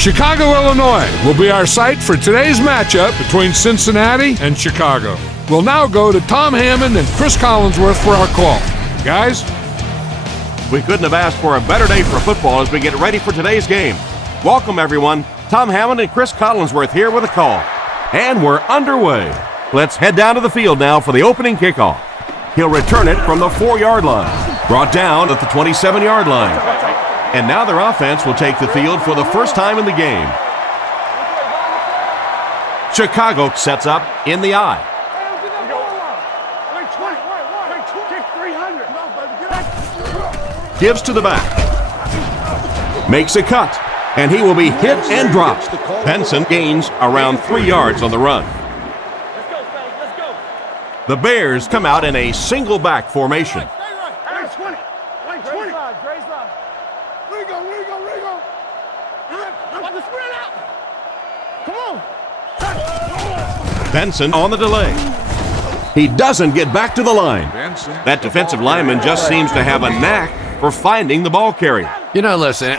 Chicago, Illinois will be our site for today's matchup between Cincinnati and Chicago. We'll now go to Tom Hammond and Chris Collinsworth for our call. Guys? We couldn't have asked for a better day for football as we get ready for today's game. Welcome, everyone. Tom Hammond and Chris Collinsworth here with a call. And we're underway. Let's head down to the field now for the opening kickoff. He'll return it from the 4-yard line. Brought down at the 27-yard line. And now their offense will take the field for the first time in the game. Chicago sets up in the I. Gives to the back. Makes a cut. And he will be hit and dropped. Benson gains around 3 yards on the run. The Bears come out in a single back formation. Benson on the delay. He doesn't get back to the line. That defensive lineman just seems to have a knack for finding the ball carrier. You know, listen,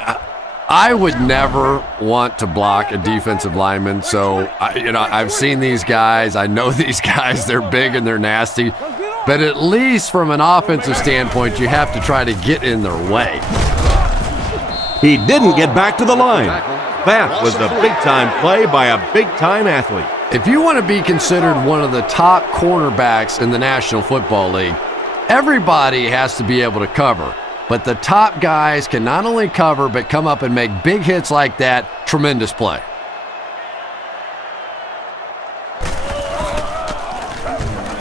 I would never want to block a defensive lineman. So, I've seen these guys. I know these guys. They're big and they're nasty. But at least from an offensive standpoint, you have to try to get in their way. He didn't get back to the line. That was a big-time play by a big-time athlete. If you want to be considered one of the top cornerbacks in the National Football League, everybody has to be able to cover. But the top guys can not only cover, but come up and make big hits like that. Tremendous play.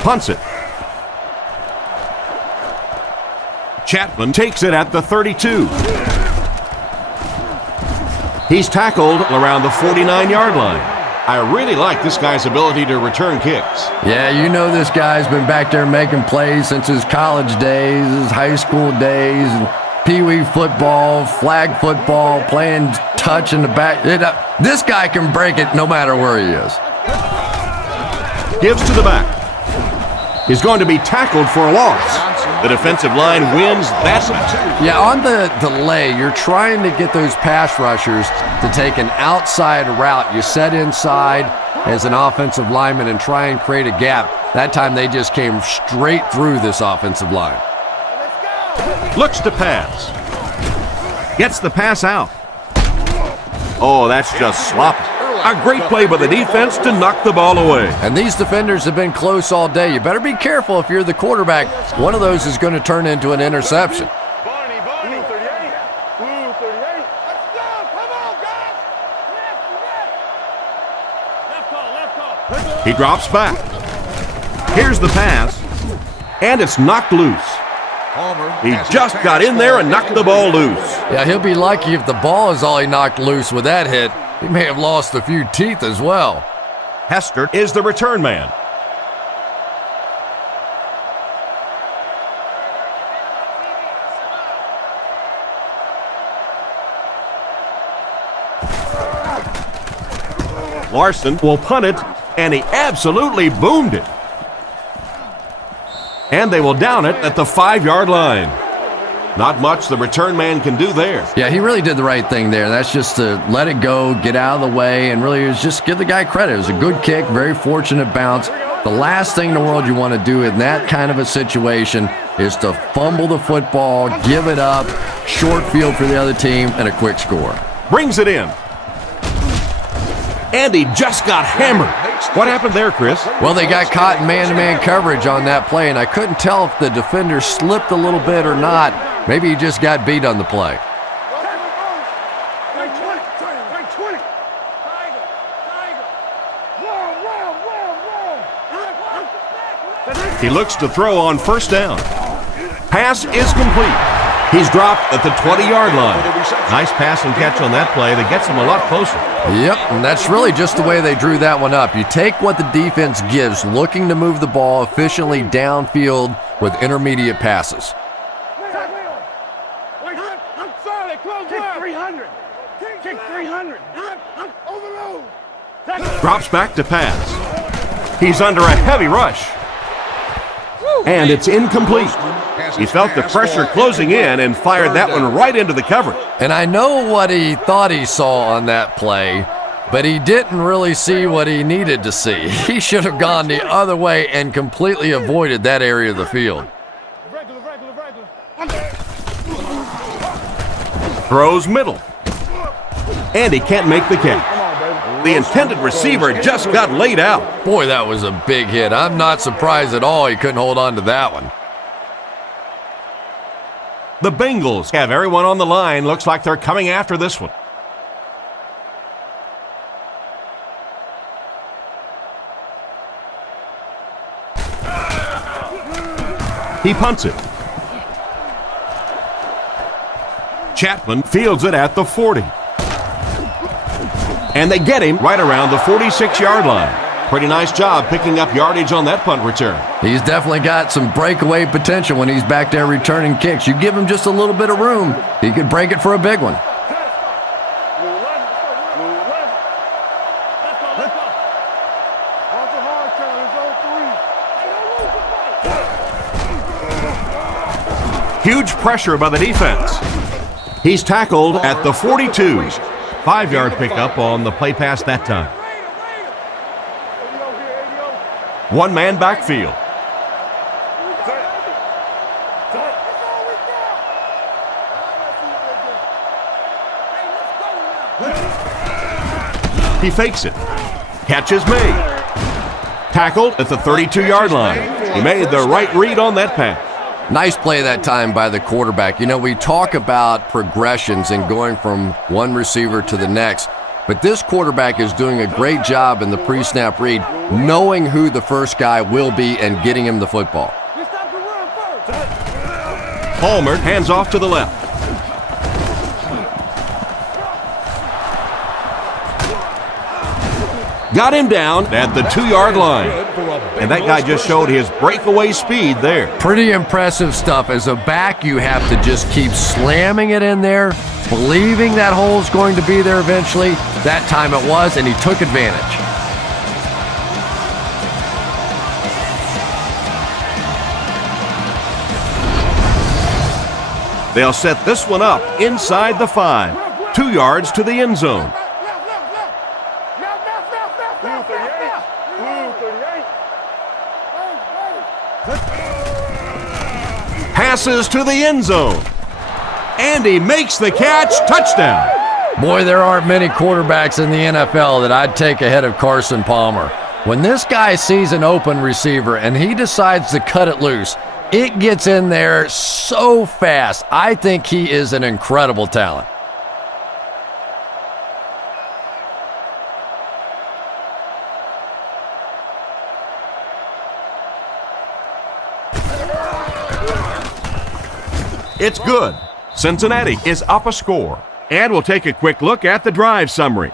Punts it. Chapman takes it at the 32. He's tackled around the 49-yard line. I really like this guy's ability to return kicks. Yeah, you know this guy's been back there making plays since his college days, his high school days, and pee-wee football, flag football, playing touch in the back. This guy can break it no matter where he is. Gives to the back. He's going to be tackled for a loss. The defensive line wins that match. Yeah, on the delay, you're trying to get those pass rushers to take an outside route. You set inside as an offensive lineman and try and create a gap. That time they just came straight through this offensive line. Looks to pass. Gets the pass out. Oh, that's just sloppy. A great play by the defense to knock the ball away. And these defenders have been close all day. You better be careful if you're the quarterback. One of those is going to turn into an interception. He drops back. Here's the pass. And it's knocked loose. He just got in there and knocked the ball loose. Yeah, he'll be lucky if the ball is all he knocked loose with that hit. He may have lost a few teeth as well. Hester is the return man. Larson will punt it, and he absolutely boomed it. And they will down it at the 5-yard line. Not much the return man can do there. Yeah, he really did the right thing there. That's just to let it go, get out of the way, and really just give the guy credit. It was a good kick, very fortunate bounce. The last thing in the world you want to do in that kind of a situation is to fumble the football, give it up, short field for the other team, and a quick score. Brings it in. And he just got hammered. What happened there, Chris? Well, they got caught in man-to-man coverage on that play, and I couldn't tell if the defender slipped a little bit or not. Maybe he just got beat on the play. He looks to throw on first down. Pass is complete. He's dropped at the 20-yard line. Nice pass and catch on that play that gets him a lot closer. Yep, and that's really just the way they drew that one up. You take what the defense gives, looking to move the ball efficiently downfield with intermediate passes. Drops back to pass. He's under a heavy rush. And it's incomplete. He felt the pressure closing in and fired that one right into the cover. And I know what he thought he saw on that play, but he didn't really see what he needed to see. He should have gone the other way and completely avoided that area of the field. Throws middle. And he can't make the catch. The intended receiver just got laid out. Boy, that was a big hit. I'm not surprised at all he couldn't hold on to that one. The Bengals have everyone on the line. Looks like they're coming after this one. He punts it. Chapman fields it at the 40. And they get him right around the 46-yard line. Pretty nice job picking up yardage on that punt return. He's definitely got some breakaway potential when he's back there returning kicks. You give him just a little bit of room, he could break it for a big one. Huge pressure by the defense. He's tackled at the 42. 5-yard pickup on the play pass that time. One-man backfield. He fakes it. Catch is made. Tackled at the 32-yard line. He made the right read on that pass. Nice play that time by the quarterback. You know, we talk about progressions and going from one receiver to the next, but this quarterback is doing a great job in the pre-snap read, knowing who the first guy will be and getting him the football. Palmer hands off to the left. Got him down at the 2-yard line. And that guy just showed his breakaway speed there. Pretty impressive stuff. As a back, you have to just keep slamming it in there, believing that hole's going to be there eventually. That time it was, and he took advantage. They'll set this one up inside the 5, 2 yards to the end zone. Passes to the end zone. And he makes the catch. Touchdown. Boy, there aren't many quarterbacks in the NFL that I'd take ahead of Carson Palmer. When this guy sees an open receiver and he decides to cut it loose, it gets in there so fast. I think he is an incredible talent. It's good. Cincinnati is up a score. And we'll take a quick look at the drive summary.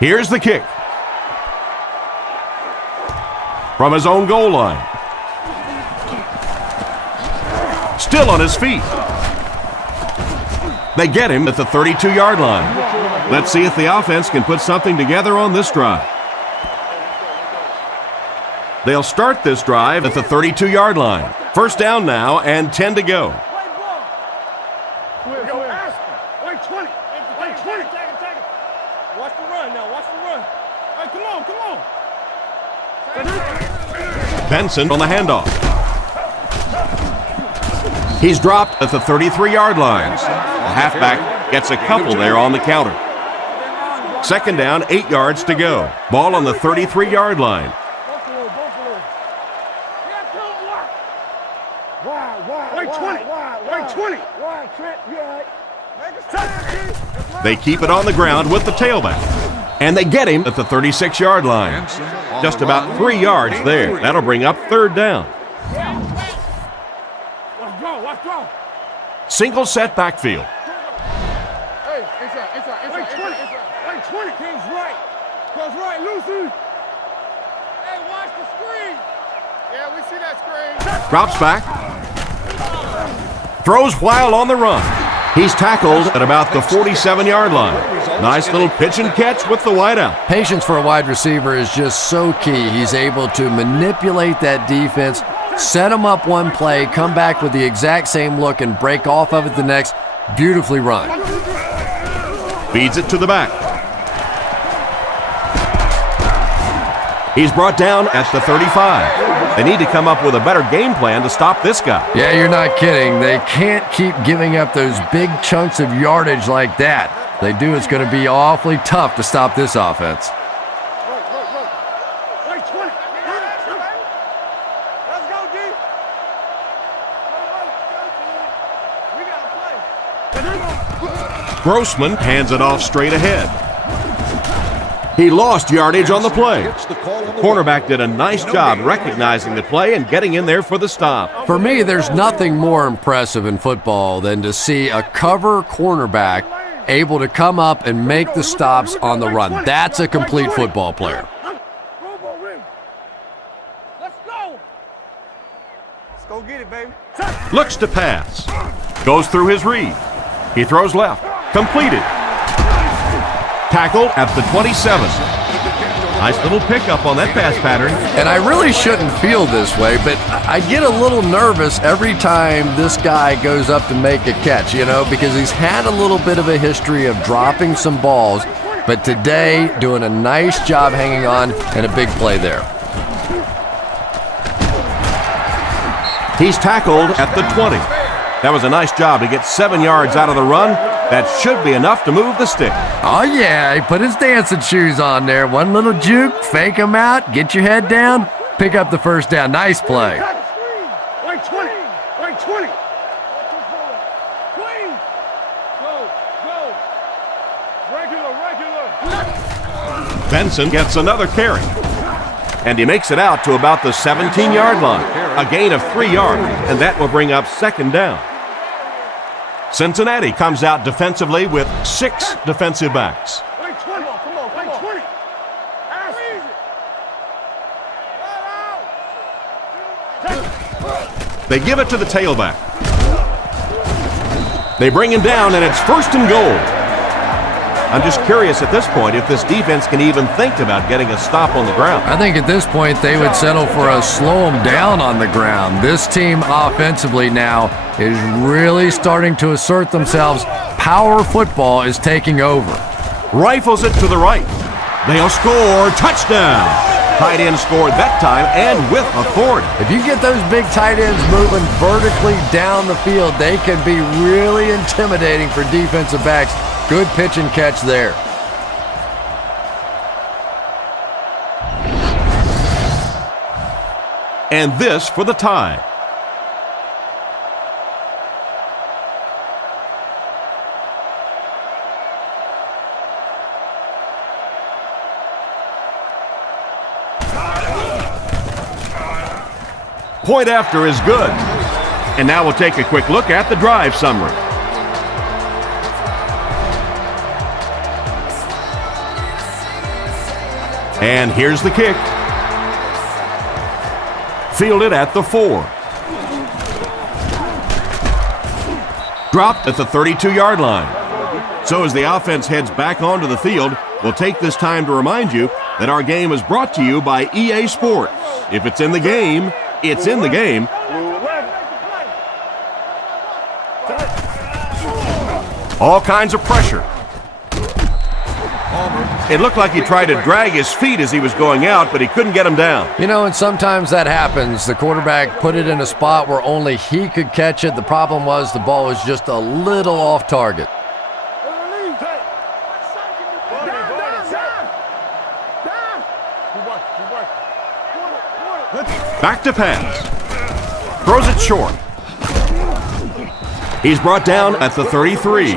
Here's the kick. From his own goal line. Still on his feet. They get him at the 32-yard line. Let's see if the offense can put something together on this drive. They'll start this drive at the 32-yard line. First down now and 10 to go. Wait, 20. Watch the run now. Watch the run. Hey, come on. Benson on the handoff. He's dropped at the 33-yard line. The halfback gets a couple there on the counter. Second down, 8 yards to go. Ball on the 33-yard line. They keep it on the ground with the tailback. And they get him at the 36-yard line. Just about 3 yards there. That'll bring up third down. Let's go. Single set backfield. Hey, inside. Wait, 20. King's right. Cross right, Lucy. Hey, watch the screen. Yeah, we see that screen. Drops back. Throws while on the run. He's tackled at about the 47-yard line. Nice little pitch and catch with the wideout. Patience for a wide receiver is just so key. He's able to manipulate that defense, set them up one play, come back with the exact same look, and break off of it the next. Beautifully run. Feeds it to the back. He's brought down at the 35. They need to come up with a better game plan to stop this guy. Yeah, you're not kidding. They can't keep giving up those big chunks of yardage like that. If they do, it's going to be awfully tough to stop this offense. Grossman hands it off straight ahead. He lost yardage on the play. Cornerback did a nice job recognizing the play and getting in there for the stop. For me, there's nothing more impressive in football than to see a cover cornerback able to come up and make the stops on the run. That's a complete football player. Let's go get it, baby. Looks to pass. Goes through his read. He throws left. Completed. Tackled at the 27. Nice little pickup on that pass pattern. And I really shouldn't feel this way, but I get a little nervous every time this guy goes up to make a catch, because he's had a little bit of a history of dropping some balls, but today doing a nice job hanging on and a big play there. He's tackled at the 20. That was a nice job to get 7 yards out of the run. That should be enough to move the stick. Oh, yeah, he put his dancing shoes on there. One little juke, fake him out, get your head down, pick up the first down. Nice play. Right 20. Right 20. Clean. Go. Regular. Benson gets another carry. And he makes it out to about the 17-yard line. A gain of 3 yards, and that will bring up second down. Cincinnati comes out defensively with 6 defensive backs. Right 20. Come on. Right 20. They give it to the tailback. They bring him down, and it's first and goal. I'm just curious at this point if this defense can even think about getting a stop on the ground. I think at this point they would settle for a slow them down on the ground. This team offensively now is really starting to assert themselves. Power football is taking over. Rifles it to the right. They'll score. Touchdown. Tight end scored that time and with authority. If you get those big tight ends moving vertically down the field, they can be really intimidating for defensive backs. Good pitch and catch there. And this for the tie. Point after is good. And now we'll take a quick look at the drive summary. And here's the kick. Fielded at the 4. Dropped at the 32-yard line. So as the offense heads back onto the field, we'll take this time to remind you that our game is brought to you by EA Sports. If it's in the game, it's in the game. All kinds of pressure. It looked like he tried to drag his feet as he was going out, but he couldn't get him down. And sometimes that happens. The quarterback put it in a spot where only he could catch it. The problem was the ball was just a little off target. Back to pass. Throws it short. He's brought down at the 33.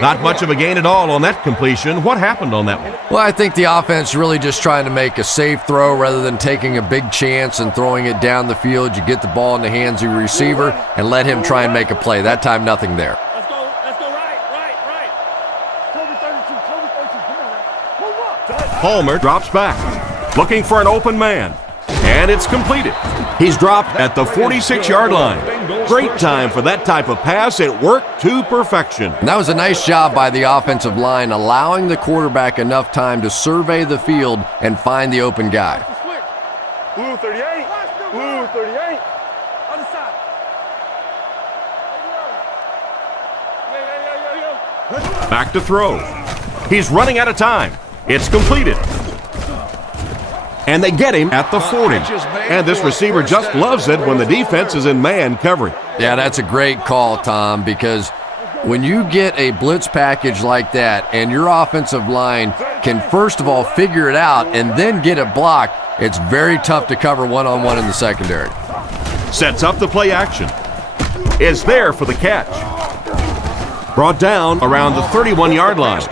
Not much of a gain at all on that completion. What happened on that one? Well, I think the offense really just trying to make a safe throw rather than taking a big chance and throwing it down the field. You get the ball in the hands of your receiver and let him try and make a play. That time, nothing there. Let's go right. Kobe 32, come on, move up. Palmer drops back, looking for an open man. And it's completed. He's dropped at the 46-yard line. Great time for that type of pass. It worked to perfection. And that was a nice job by the offensive line, allowing the quarterback enough time to survey the field and find the open guy. Blue 38. Blue 38. Other side. Back to throw. He's running out of time. It's completed. And they get him at the 40. And this receiver just loves it when the defense is in man coverage. Yeah, that's a great call, Tom, because when you get a blitz package like that and your offensive line can first of all figure it out and then get it blocked, it's very tough to cover one-on-one in the secondary. Sets up the play action. Is there for the catch. Brought down around the 31-yard line.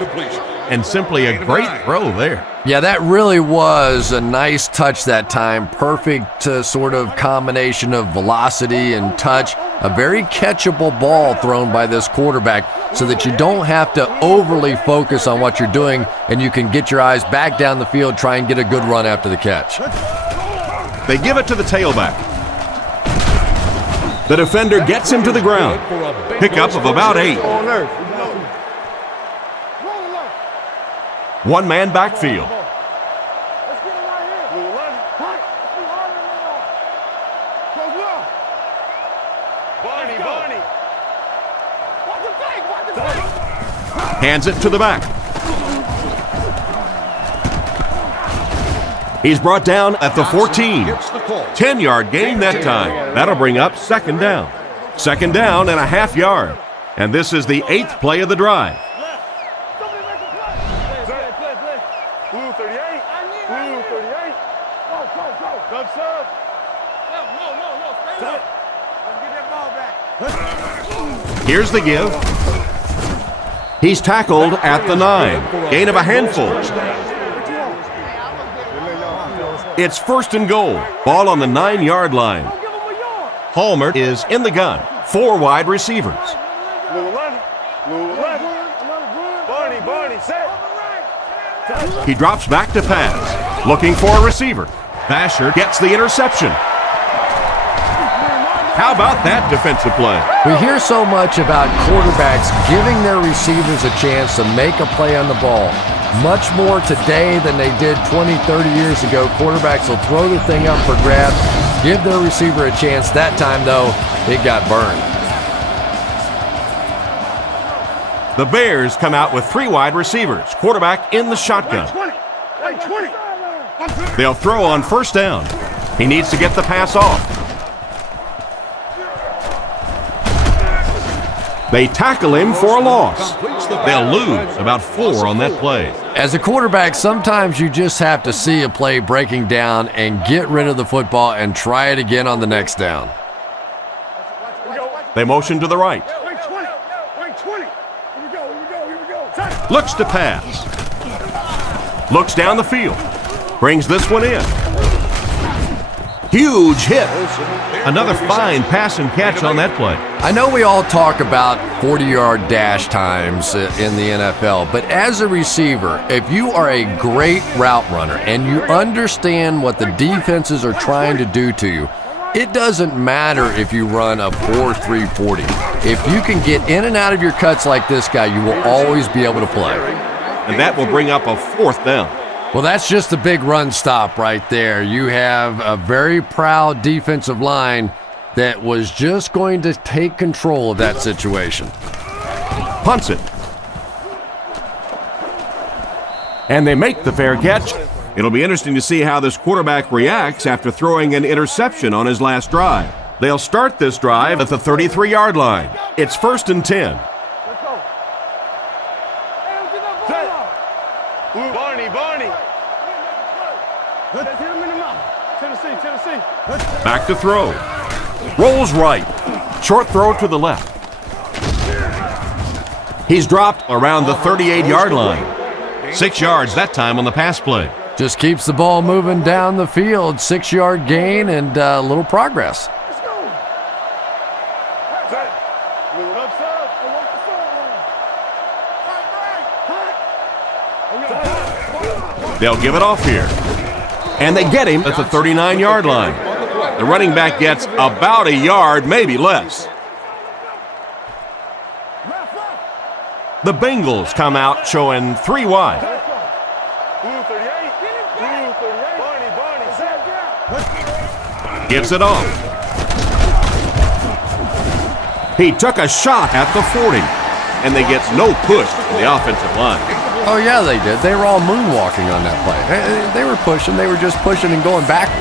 And simply a great throw there. Yeah, that really was a nice touch that time. Perfect sort of combination of velocity and touch. A very catchable ball thrown by this quarterback so that you don't have to overly focus on what you're doing and you can get your eyes back down the field, try and get a good run after the catch. They give it to the tailback. The defender gets him to the ground. Pickup of about 8. One-man backfield. Hands it to the back. He's brought down at the 14. 10-yard gain that time. That'll bring up second down. Second down and a half yard. And this is the 8th play of the drive. Blue 38. Blue 38. Go, go, go. Sub, sub. No. Stay up. Let's get that ball back. Here's the give. He's tackled at the 9. Gain of a handful. It's first and goal. Ball on the 9-yard line. Palmer is in the gun. 4 wide receivers. Blue 11. Blue 11. Barney, set. He drops back to pass. Looking for a receiver. Basher gets the interception. How about that defensive play? We hear so much about quarterbacks giving their receivers a chance to make a play on the ball. Much more today than they did 20, 30 years ago. Quarterbacks will throw the thing up for grabs, give their receiver a chance. That time, though, it got burned. The Bears come out with 3 wide receivers. Quarterback in the shotgun. They'll throw on first down. He needs to get the pass off. They tackle him for a loss. They'll lose about 4 on that play. As a quarterback, sometimes you just have to see a play breaking down and get rid of the football and try it again on the next down. They motion to the right. Looks to pass. Looks down the field. Brings this one in. Huge hit. Another fine pass and catch on that play. I know we all talk about 40-yard dash times in the NFL, but as a receiver, if you are a great route runner and you understand what the defenses are trying to do to you, it doesn't matter if you run a 4.3 40. If you can get in and out of your cuts like this guy, you will always be able to play. And that will bring up a 4th down. Well, that's just a big run stop right there. You have a very proud defensive line that was just going to take control of that situation. Punts it. And they make the fair catch. It'll be interesting to see how this quarterback reacts after throwing an interception on his last drive. They'll start this drive at the 33-yard line. It's first and 10. Barney. Tennessee. Back to throw. Rolls right. Short throw to the left. He's dropped around the 38-yard line. 6 yards that time on the pass play. Just keeps the ball moving down the field. 6-yard gain and a little progress. They'll give it off here. And they get him at the 39-yard line. The running back gets about a yard, maybe less. The Bengals come out showing 3 wide. Gives it off. He took a shot at the 40, and they get no push from the offensive line. Oh, yeah, they did. They were all moonwalking on that play. They were pushing. They were just pushing and going backwards.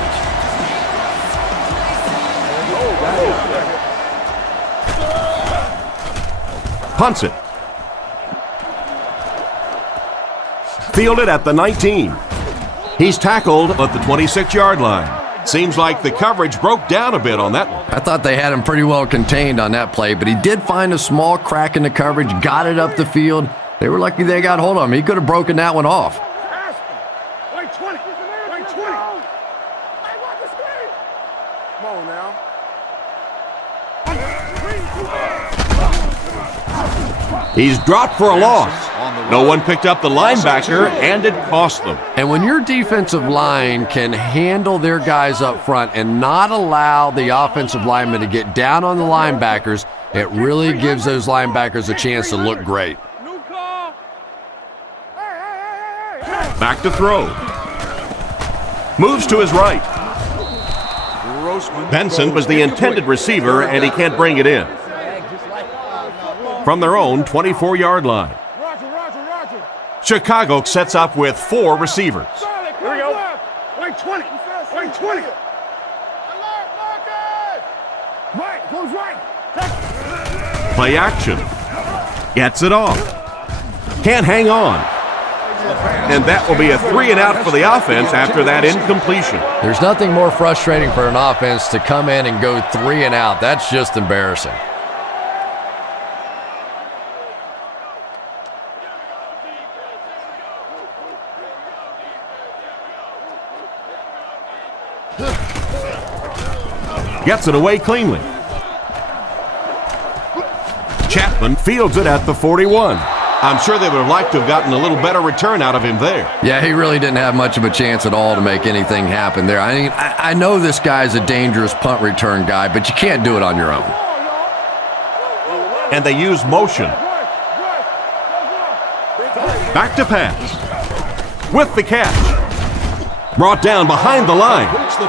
Punts it. Fielded at the 19. He's tackled at the 26-yard line. Seems like the coverage broke down a bit on that one. I thought they had him pretty well contained on that play, but he did find a small crack in the coverage, got it up the field. They were lucky they got hold of him. He could have broken that one off. Come on now. He's dropped for a loss. No one picked up the linebacker, and it cost them. And when your defensive line can handle their guys up front and not allow the offensive linemen to get down on the linebackers, it really gives those linebackers a chance to look great. Back to throw. Moves to his right. Benson was the intended receiver, and he can't bring it in. From their own 24-yard line. Chicago sets up with 4 receivers. Here we go. Wait 20. Wait 20. Right. Goes right. Play action. Gets it off. Can't hang on. And that will be a 3-and-out for the offense after that incompletion. There's nothing more frustrating for an offense to come in and go 3-and-out. That's just embarrassing. Gets it away cleanly. Chapman fields it at the 41. I'm sure they would have liked to have gotten a little better return out of him there. Yeah, he really didn't have much of a chance at all to make anything happen there. I mean, I know this guy's a dangerous punt return guy, but you can't do it on your own. And they use motion. Back to pass. With the catch. Brought down behind the line.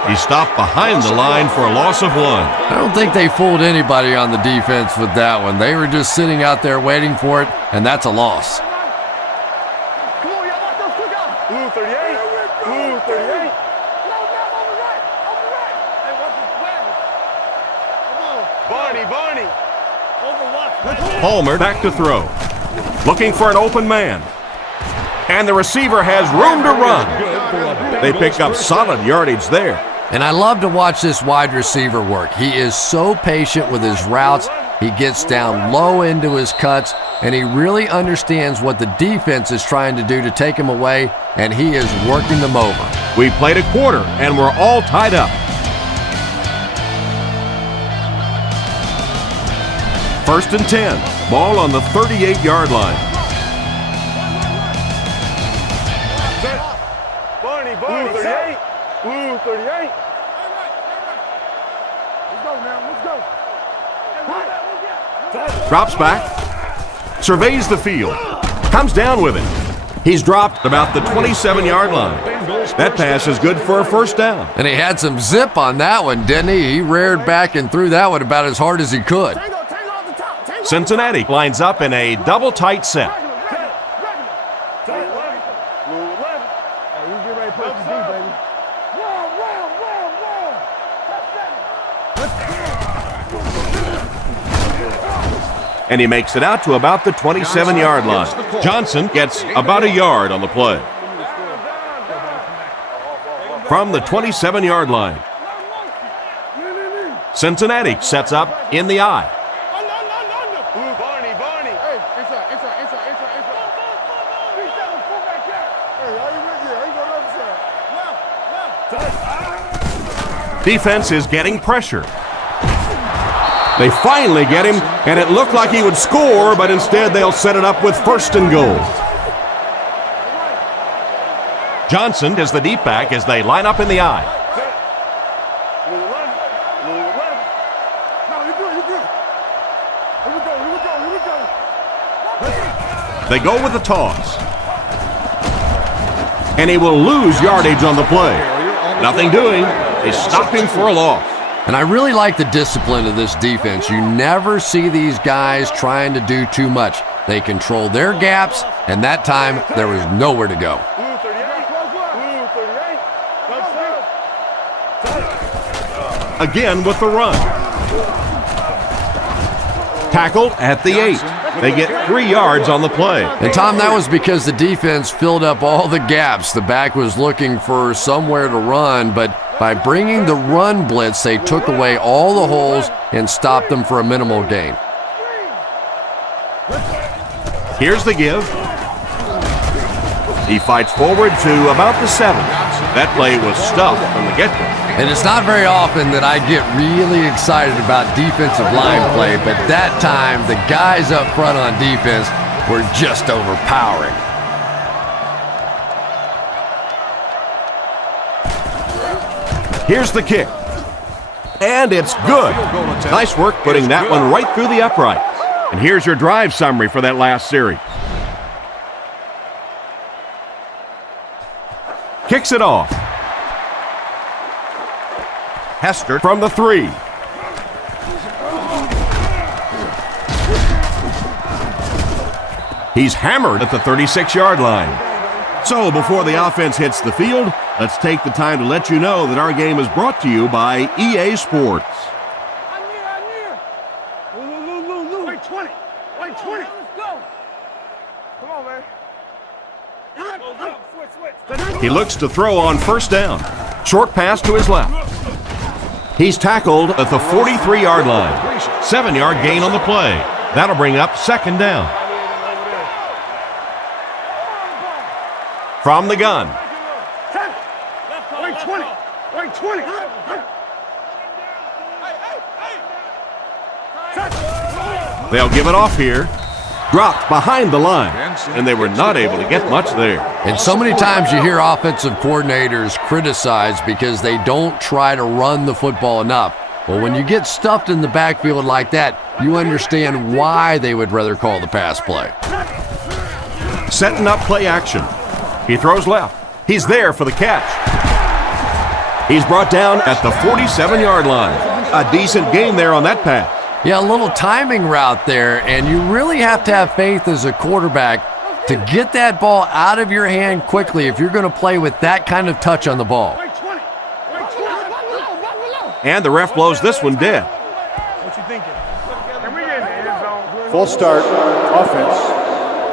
He stopped behind the line for a loss of 1. I don't think they fooled anybody on the defense with that one. They were just sitting out there waiting for it, and that's a loss. Blue 38. Blue 38. Barney. Palmer back to throw. Looking for an open man. And the receiver has room to run. They pick up solid yardage there. And I love to watch this wide receiver work. He is so patient with his routes. He gets down low into his cuts, and he really understands what the defense is trying to do to take him away, and he is working them over. We played a quarter, and we're all tied up. First and 10. Ball on the 38-yard line. Blue 38. Blue 38. Let's go now. Let's go. Drops back. Surveys the field. Comes down with it. He's dropped about the 27-yard line. That pass is good for a first down. And he had some zip on that one, didn't he? He reared back and threw that one about as hard as he could. Cincinnati lines up in a double tight set. And he makes it out to about the 27-yard line. Johnson gets about a yard on the play. From the 27-yard line. Cincinnati sets up in the eye. Defense is getting pressure. They finally get him, and it looked like he would score, but instead they'll set it up with first and goal. Johnson is the deep back as they line up in the eye. They go with the toss. And he will lose yardage on the play. Nothing doing. They stop him for a loss. And I really like the discipline of this defense. You never see these guys trying to do too much. They control their gaps, and that time there was nowhere to go. Again with the run. Tackled at the 8. They get 3 yards on the play. And Tom, that was because the defense filled up all the gaps. The back was looking for somewhere to run, but by bringing the run blitz, they took away all the holes and stopped them for a minimal gain. Here's the give. He fights forward to about the 7. That play was stuffed from the get-go. And it's not very often that I get really excited about defensive line play, but that time the guys up front on defense were just overpowering. Here's the kick. And it's good. Nice work putting that one right through the upright. And here's your drive summary for that last series. Kicks it off. Hester from the 3. He's hammered at the 36-yard line. So before the offense hits the field, let's take the time to let you know that our game is brought to you by EA Sports. Wait 20. Wait 20. Let's go. Come on, man. He looks to throw on first down. Short pass to his left. He's tackled at the 43-yard line. 7-yard gain on the play. That'll bring up second down. From the gun. Wait 20. Wait 20. They'll give it off here. Dropped behind the line, and they were not able to get much there. And so many times you hear offensive coordinators criticized because they don't try to run the football enough. Well, when you get stuffed in the backfield like that, you understand why they would rather call the pass play. Setting up play action. He throws left. He's there for the catch. He's brought down at the 47-yard line. A decent gain there on that pass. Yeah, a little timing route there, and you really have to have faith as a quarterback to get that ball out of your hand quickly if you're going to play with that kind of touch on the ball. And the ref blows this one dead. What you thinking? Can we get in the end zone? Full start, offense.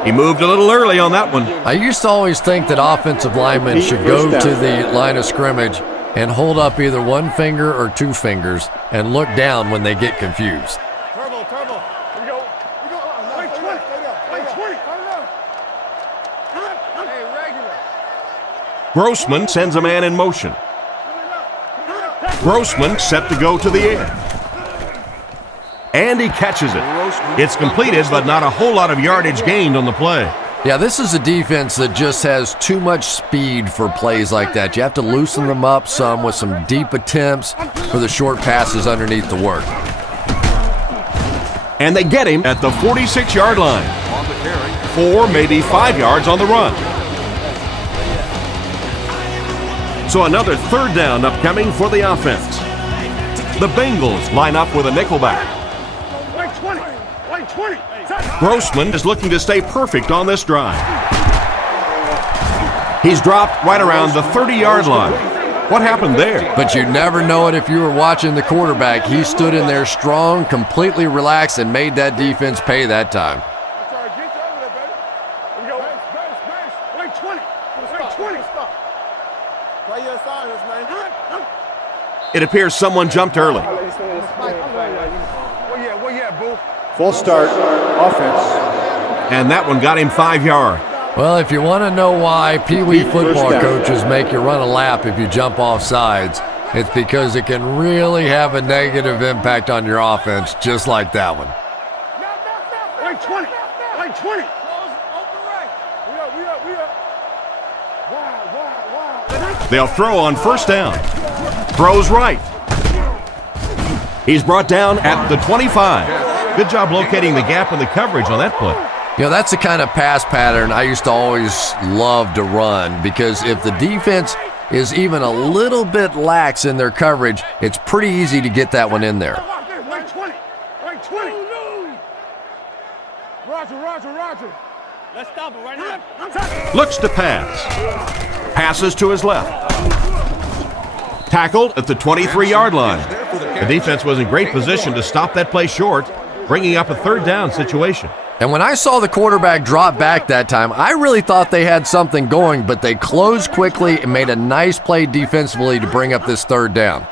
He moved a little early on that one. I used to always think that offensive linemen should go to the line of scrimmage and hold up either one finger or 2 fingers and look down when they get confused. Turbo. Here we go. Wait 20. Wait 20. Hey, regular. Grossman sends a man in motion. Grossman set to go to the air. And he catches it. It's completed, but not a whole lot of yardage gained on the play. Yeah, this is a defense that just has too much speed for plays like that. You have to loosen them up some with some deep attempts for the short passes underneath the work. And they get him at the 46-yard line. 4, maybe 5 yards on the run. So another third down upcoming for the offense. The Bengals line up with a nickelback. Wait 20. Wait 20. Grossman is looking to stay perfect on this drive. He's dropped right around the 30-yard line. What happened there? But you never know it if you were watching the quarterback. He stood in there strong, completely relaxed, and made that defense pay that time. Wait 20. Wait 20. Play your assignments, man. It appears someone jumped early. Where you at, boo? Full start, offense. And that one got him 5 yards. Well, if you want to know why Pee Wee football coaches make you run a lap if you jump off sides, it's because it can really have a negative impact on your offense, just like that one. Wait 20. Wait 20. They'll throw on first down. Throws right. He's brought down at the 25. Good job locating the gap in the coverage on that play. You know, that's the kind of pass pattern I used to always love to run, because if the defense is even a little bit lax in their coverage, it's pretty easy to get that one in there. Right 20. Right 20. Roger. Let's stop it right now. Looks to pass. Passes to his left. Tackled at the 23-yard line. The defense was in great position to stop that play short, bringing up a third down situation. And when I saw the quarterback drop back that time, I really thought they had something going, but they closed quickly and made a nice play defensively to bring up this third down.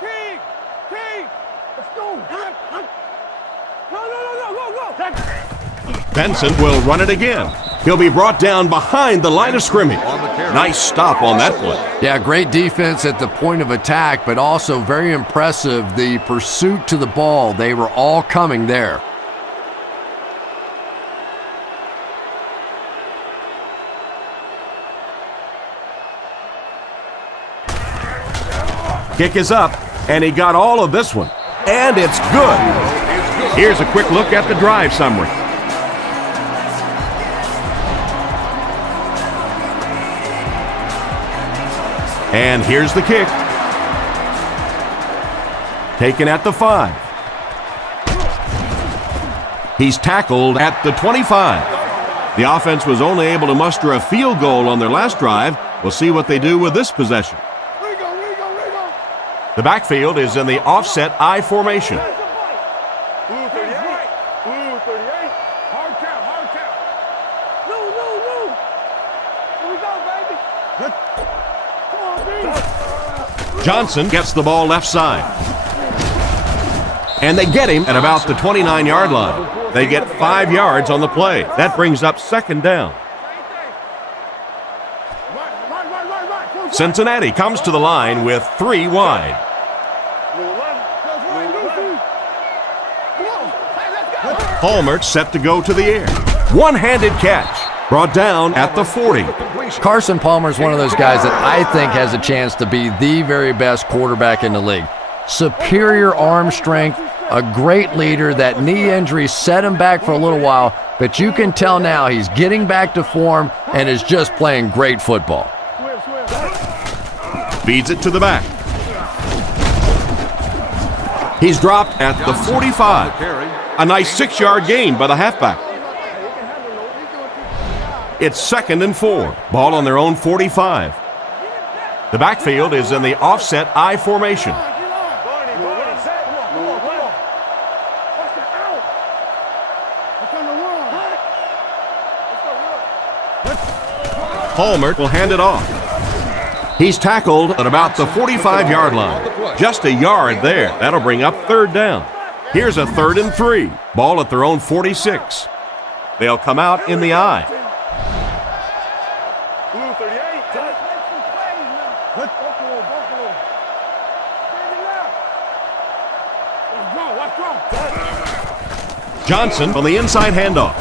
Benson will run it again. He'll be brought down behind the line of scrimmage. Nice stop on that play. Yeah, great defense at the point of attack, but also very impressive, the pursuit to the ball. They were all coming there. Kick is up, and he got all of this one. And it's good. Here's a quick look at the drive summary. And here's the kick. Taken at the 5. He's tackled at the 25. The offense was only able to muster a field goal on their last drive. We'll see what they do with this possession. The backfield is in the offset I formation. Blue 38. Blue 38. Hard count. No. Here we go, baby. Come on, Johnson gets the ball left side. And they get him at about the 29-yard line. They get 5 yards on the play. That brings up second down. Cincinnati comes to the line with 3 wide. Palmer set to go to the air. One-handed catch. Brought down at the 40. Carson Palmer is one of those guys that I think has a chance to be the very best quarterback in the league. Superior arm strength, a great leader. That knee injury set him back for a little while, but you can tell now he's getting back to form and is just playing great football. Feeds it to the back. He's dropped at the 45. A nice 6-yard gain by the halfback. It's 2nd and 4. Ball on their own 45. The backfield is in the offset I formation. Palmer will hand it off. He's tackled at about the 45-yard line. Just a yard there. That'll bring up third down. Here's a 3rd and 3. Ball at their own 46. They'll come out in the I. Blue 38. Johnson on the inside handoff.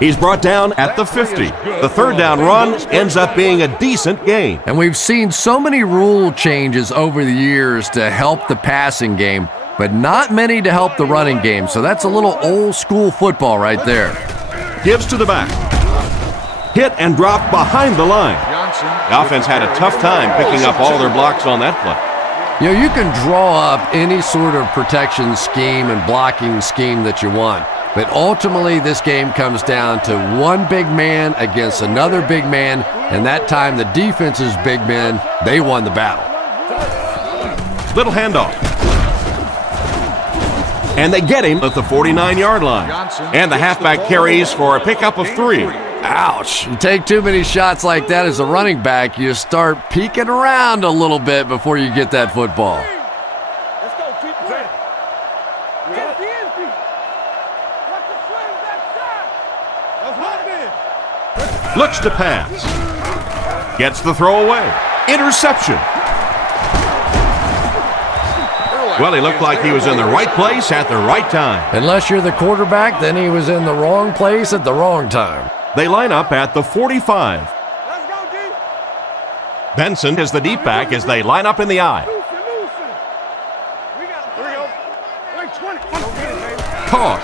He's brought down at the 50. The third down run ends up being a decent gain. And we've seen so many rule changes over the years to help the passing game, but not many to help the running game. So that's a little old school football right there. Gives to the back. Hit and drop behind the line. The offense had a tough time picking up all their blocks on that play. You know, you can draw up any sort of protection scheme and blocking scheme that you want. But ultimately, this game comes down to one big man against another big man, and that time the defense's big men, they won the battle. Little handoff. And they get him at the 49-yard line. And the halfback carries for a pickup of 3. Ouch. You take too many shots like that as a running back, you start peeking around a little bit before you get that football. Let's go, people. Empty. Watch the swing backside. Let's hop in. Looks to pass. Gets the throw away. Interception. Well, he looked like he was in the right place at the right time. Unless you're the quarterback, then he was in the wrong place at the wrong time. They line up at the 45. Let's go, D. Benson is the deep back as they line up in the I. We got it. Here we go. Right 20. Don't get it, baby. Toss.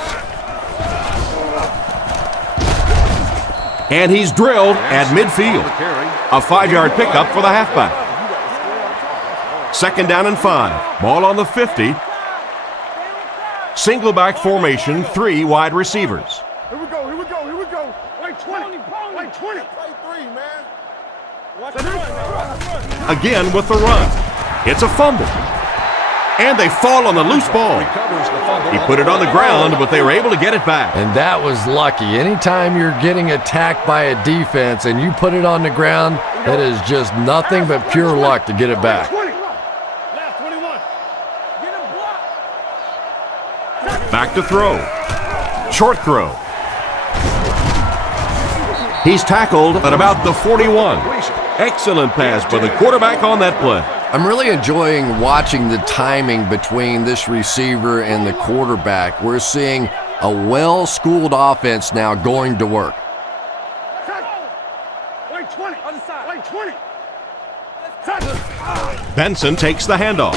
And he's drilled at midfield. A 5-yard pickup for the halfback. 2nd down and 5. Ball on the 50. Single back formation, 3 wide receivers. Here we go, here we go, here we go. Like 20, like 20. Play 3, man. Again with the run. It's a fumble. And they fall on the loose ball. He put it on the ground, but they were able to get it back. And that was lucky. Anytime you're getting attacked by a defense and you put it on the ground, it is just nothing but pure luck to get it back. Last 21. Get him blocked. Back to throw. Short throw. He's tackled at about the 41. Excellent pass by the quarterback on that play. I'm really enjoying watching the timing between this receiver and the quarterback. We're seeing a well-schooled offense now going to work. Like 20. Other side. Like 20. Benson takes the handoff.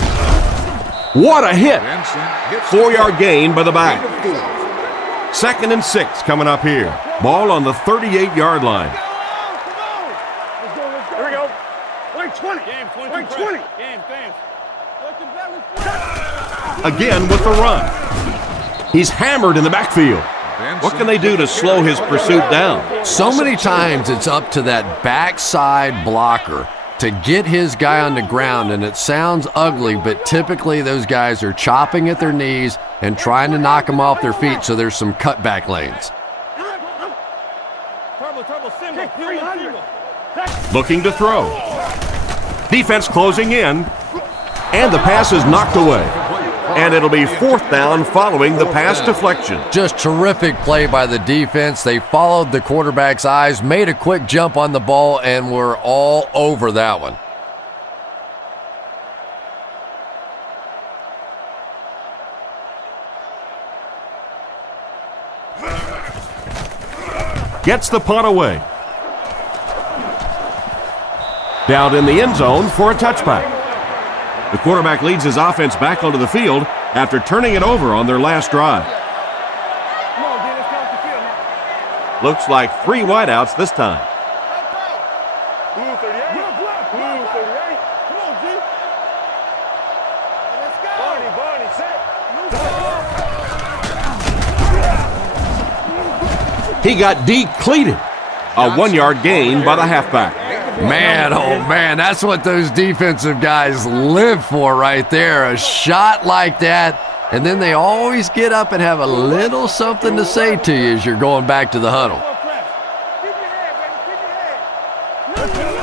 What a hit! 4-yard gain by the back. 2nd and 6 coming up here. Ball on the 38-yard line. Here we go. Like 20. Like 20. Again with the run. He's hammered in the backfield. What can they do to slow his pursuit down? So many times it's up to that backside blocker to get his guy on the ground, and it sounds ugly, but typically those guys are chopping at their knees and trying to knock them off their feet, so there's some cutback lanes. Looking to throw. Defense closing in, and the pass is knocked away. And it'll be 4th down following the pass deflection. Just terrific play by the defense. They followed the quarterback's eyes, made a quick jump on the ball, and were all over that one. Gets the punt away. Down in the end zone for a touchback. The quarterback leads his offense back onto the field after turning it over on their last drive. Looks like 3 wideouts this time. Blue 38. Blue 38. Come on, G. Let's go. Barney, set. He got decleated. A 1-yard gain by the halfback. Man, oh man, that's what those defensive guys live for right there. A shot like that, and then they always get up and have a little something to say to you as you're going back to the huddle.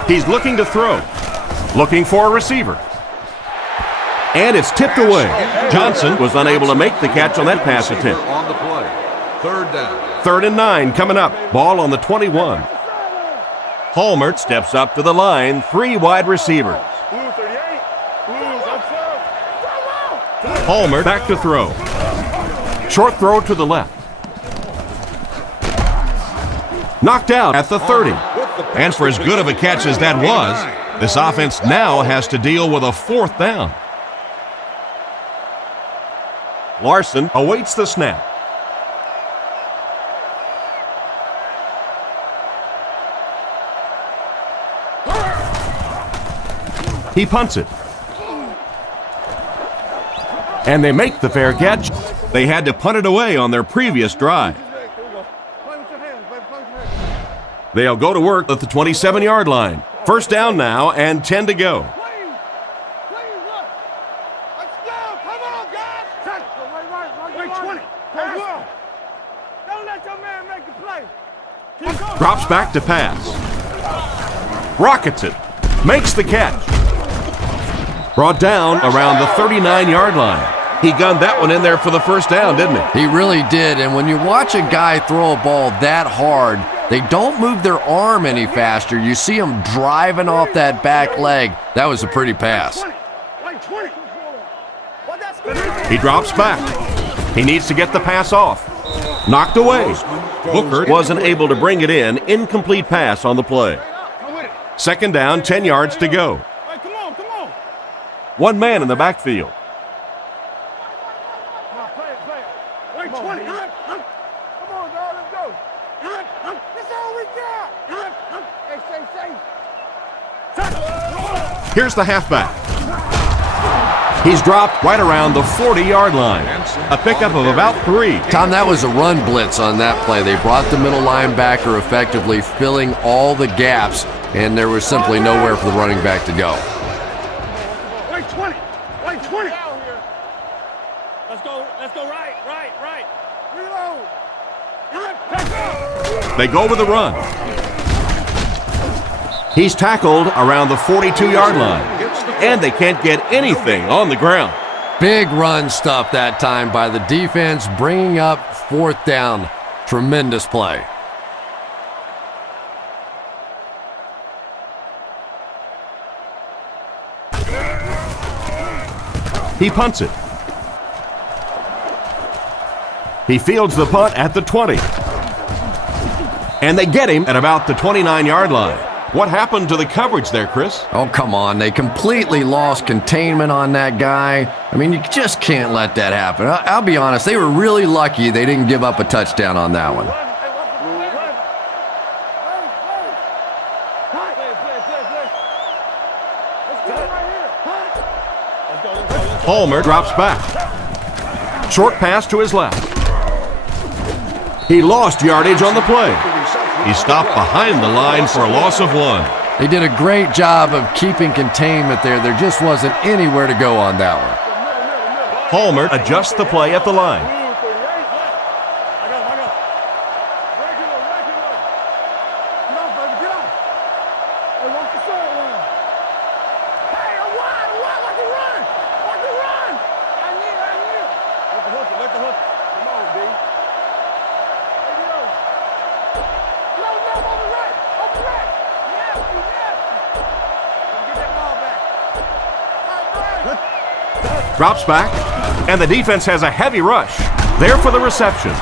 He's looking to throw. Looking for a receiver. And it's tipped away. Johnson was unable to make the catch on that pass attempt. On the play. 3rd down. 3rd and 9 coming up. Ball on the 21. Hallmert steps up to the line. 3 wide receivers. Blue 38. Blues upside. Hallmert back to throw. Short throw to the left. Knocked out at the 30. And for as good of a catch as that was, this offense now has to deal with a 4th down. Larson awaits the snap. He punts it. And they make the fair catch. They had to punt it away on their previous drive. They'll go to work at the 27-yard line. 1st down now and 10 to go. Drops back to pass. Rockets it. Makes the catch. Brought down around the 39-yard line. He gunned that one in there for the 1st down, didn't he? He really did, and when you watch a guy throw a ball that hard, they don't move their arm any faster. You see him driving off that back leg. That was a pretty pass. He drops back. He needs to get the pass off. Knocked away. Booker wasn't able to bring it in. Incomplete pass on the play. 2nd down, 10 yards to go. Come on, come on. 1 man in the backfield. Play it. Like 20. Come on, dog, let's go. That's all we got. Here's the halfback. He's dropped right around the 40-yard line. A pickup of about 3. Tom, that was a run blitz on that play. They brought the middle linebacker effectively filling all the gaps, and there was simply nowhere for the running back to go. Like 20. Like 20. Let's go right. Reload. They go with the run. He's tackled around the 42-yard line, and they can't get anything on the ground. Big run stuff that time by the defense, bringing up 4th down. Tremendous play. He punts it. He fields the punt at the 20. And they get him at about the 29-yard line. What happened to the coverage there, Chris? Oh, come on. They completely lost containment on that guy. I mean, you just can't let that happen. I'll be honest, they were really lucky they didn't give up a touchdown on that one. Palmer drops back. Short pass to his left. He lost yardage on the play. He stopped behind the line for a loss of 1. They did a great job of keeping containment there. There just wasn't anywhere to go on that one. Palmer adjusts the play at the line. Drops back, and the defense has a heavy rush. There for the reception.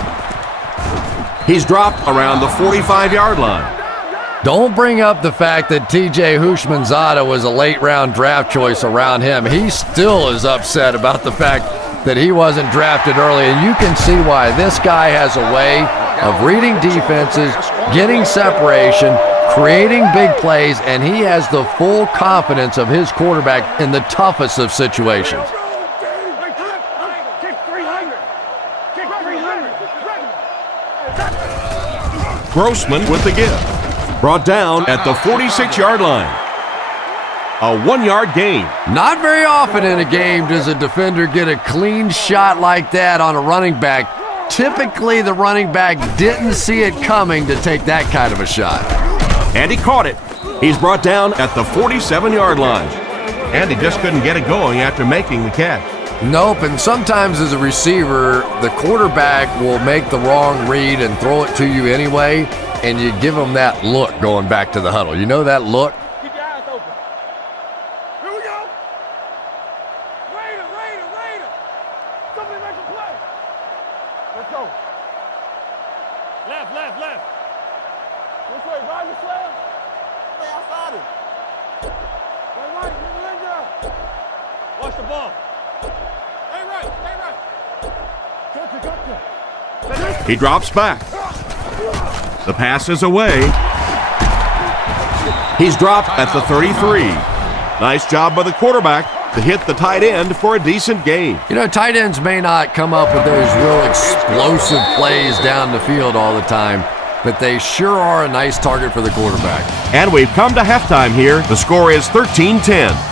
He's dropped around the 45-yard line. Don't bring up the fact that TJ Houshmandzadeh was a late-round draft choice around him. He still is upset about the fact that he wasn't drafted early, and you can see why. This guy has a way of reading defenses, getting separation, creating big plays, and he has the full confidence of his quarterback in the toughest of situations. Grossman with the give. Brought down at the 46-yard line. A 1-yard gain. Not very often in a game does a defender get a clean shot like that on a running back. Typically, the running back didn't see it coming to take that kind of a shot. And he caught it. He's brought down at the 47-yard line. And he just couldn't get it going after making the catch. Nope, and sometimes as a receiver, the quarterback will make the wrong read and throw it to you anyway, and you give them that look going back to the huddle. You know that look? Keep your eyes open. Here we go. Raider. Somebody make a play. Let's go. Left. This way, right this way. Stay outside it. Right, Linda. Watch the ball. Stay right. Gotcha. He drops back. The pass is away. He's dropped at the 33. Nice job by the quarterback to hit the tight end for a decent gain. You know, tight ends may not come up with those real explosive plays down the field all the time, but they sure are a nice target for the quarterback. And we've come to halftime here. The score is 13-10.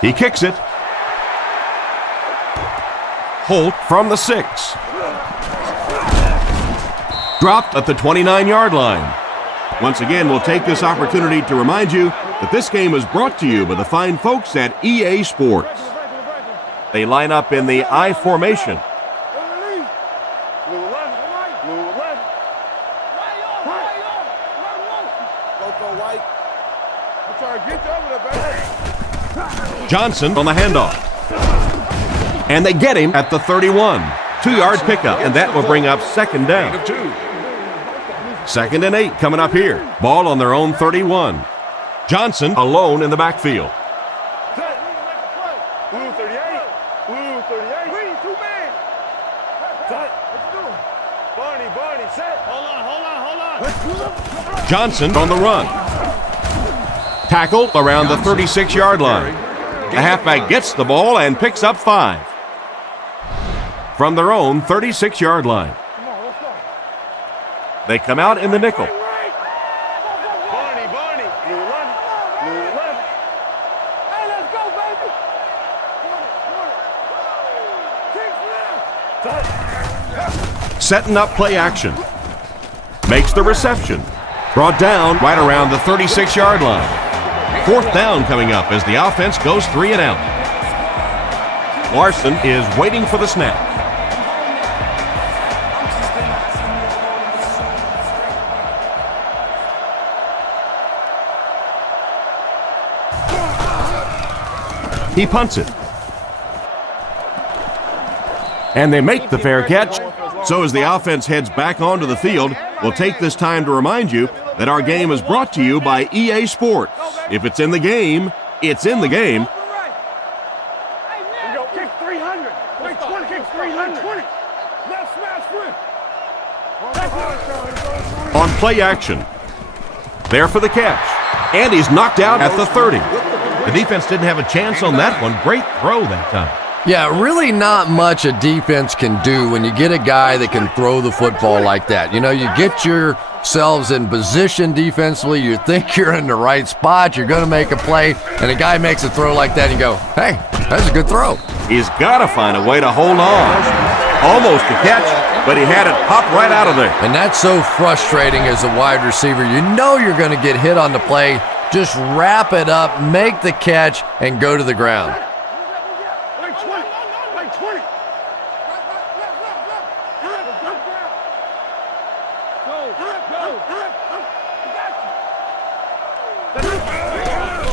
He kicks it. Holt from the 6. Dropped at the 29-yard line. Once again, we'll take this opportunity to remind you that this game is brought to you by the fine folks at EA Sports. They line up in the I formation. Johnson on the handoff. And they get him at the 31. 2-yard pickup, and that will bring up second down. 2nd and 8 coming up here. Ball on their own 31. Johnson alone in the backfield. Blue 38. Blue 38. We two men. Barney, set. Hold on. Johnson on the run. Tackled around the 36-yard line. The halfback gets the ball and picks up 5. From their own 36-yard line. They come out in the nickel. Barney. Blue 11. Hey, let's go, baby. Setting up play action. Makes the reception. Brought down right around the 36-yard line. 4th down coming up as the offense goes 3 and out. Larson is waiting for the snap. He punts it. And they make the fair catch. So as the offense heads back onto the field, we'll take this time to remind you that our game is brought to you by EA Sports. If it's in the game, it's in the game. Kick 300. Wait, 20. Kick 320. Left smash free. On play action. There for the catch. And he's knocked out at the 30. The defense didn't have a chance on that one. Great throw that time. Yeah, really not much a defense can do when you get a guy that can throw the football like that. You know, you get yourselves in position defensively, you think you're in the right spot, you're going to make a play, and a guy makes a throw like that, and you go, hey, that's a good throw. He's got to find a way to hold on. Almost a catch, but he had it pop right out of there. And that's so frustrating as a wide receiver. You know you're going to get hit on the play. Just wrap it up, make the catch, and go to the ground.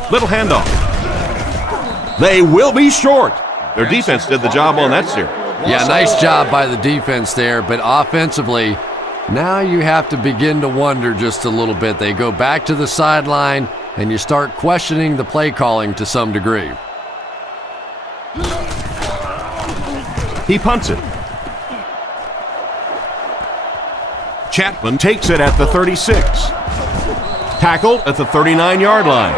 Little handoff. They will be short. Their defense did the job on that series. Yeah, nice job by the defense there, but offensively, now you have to begin to wonder just a little bit. They go back to the sideline, and you start questioning the play calling to some degree. He punts it. Chapman takes it at the 36. Tackled at the 39-yard line.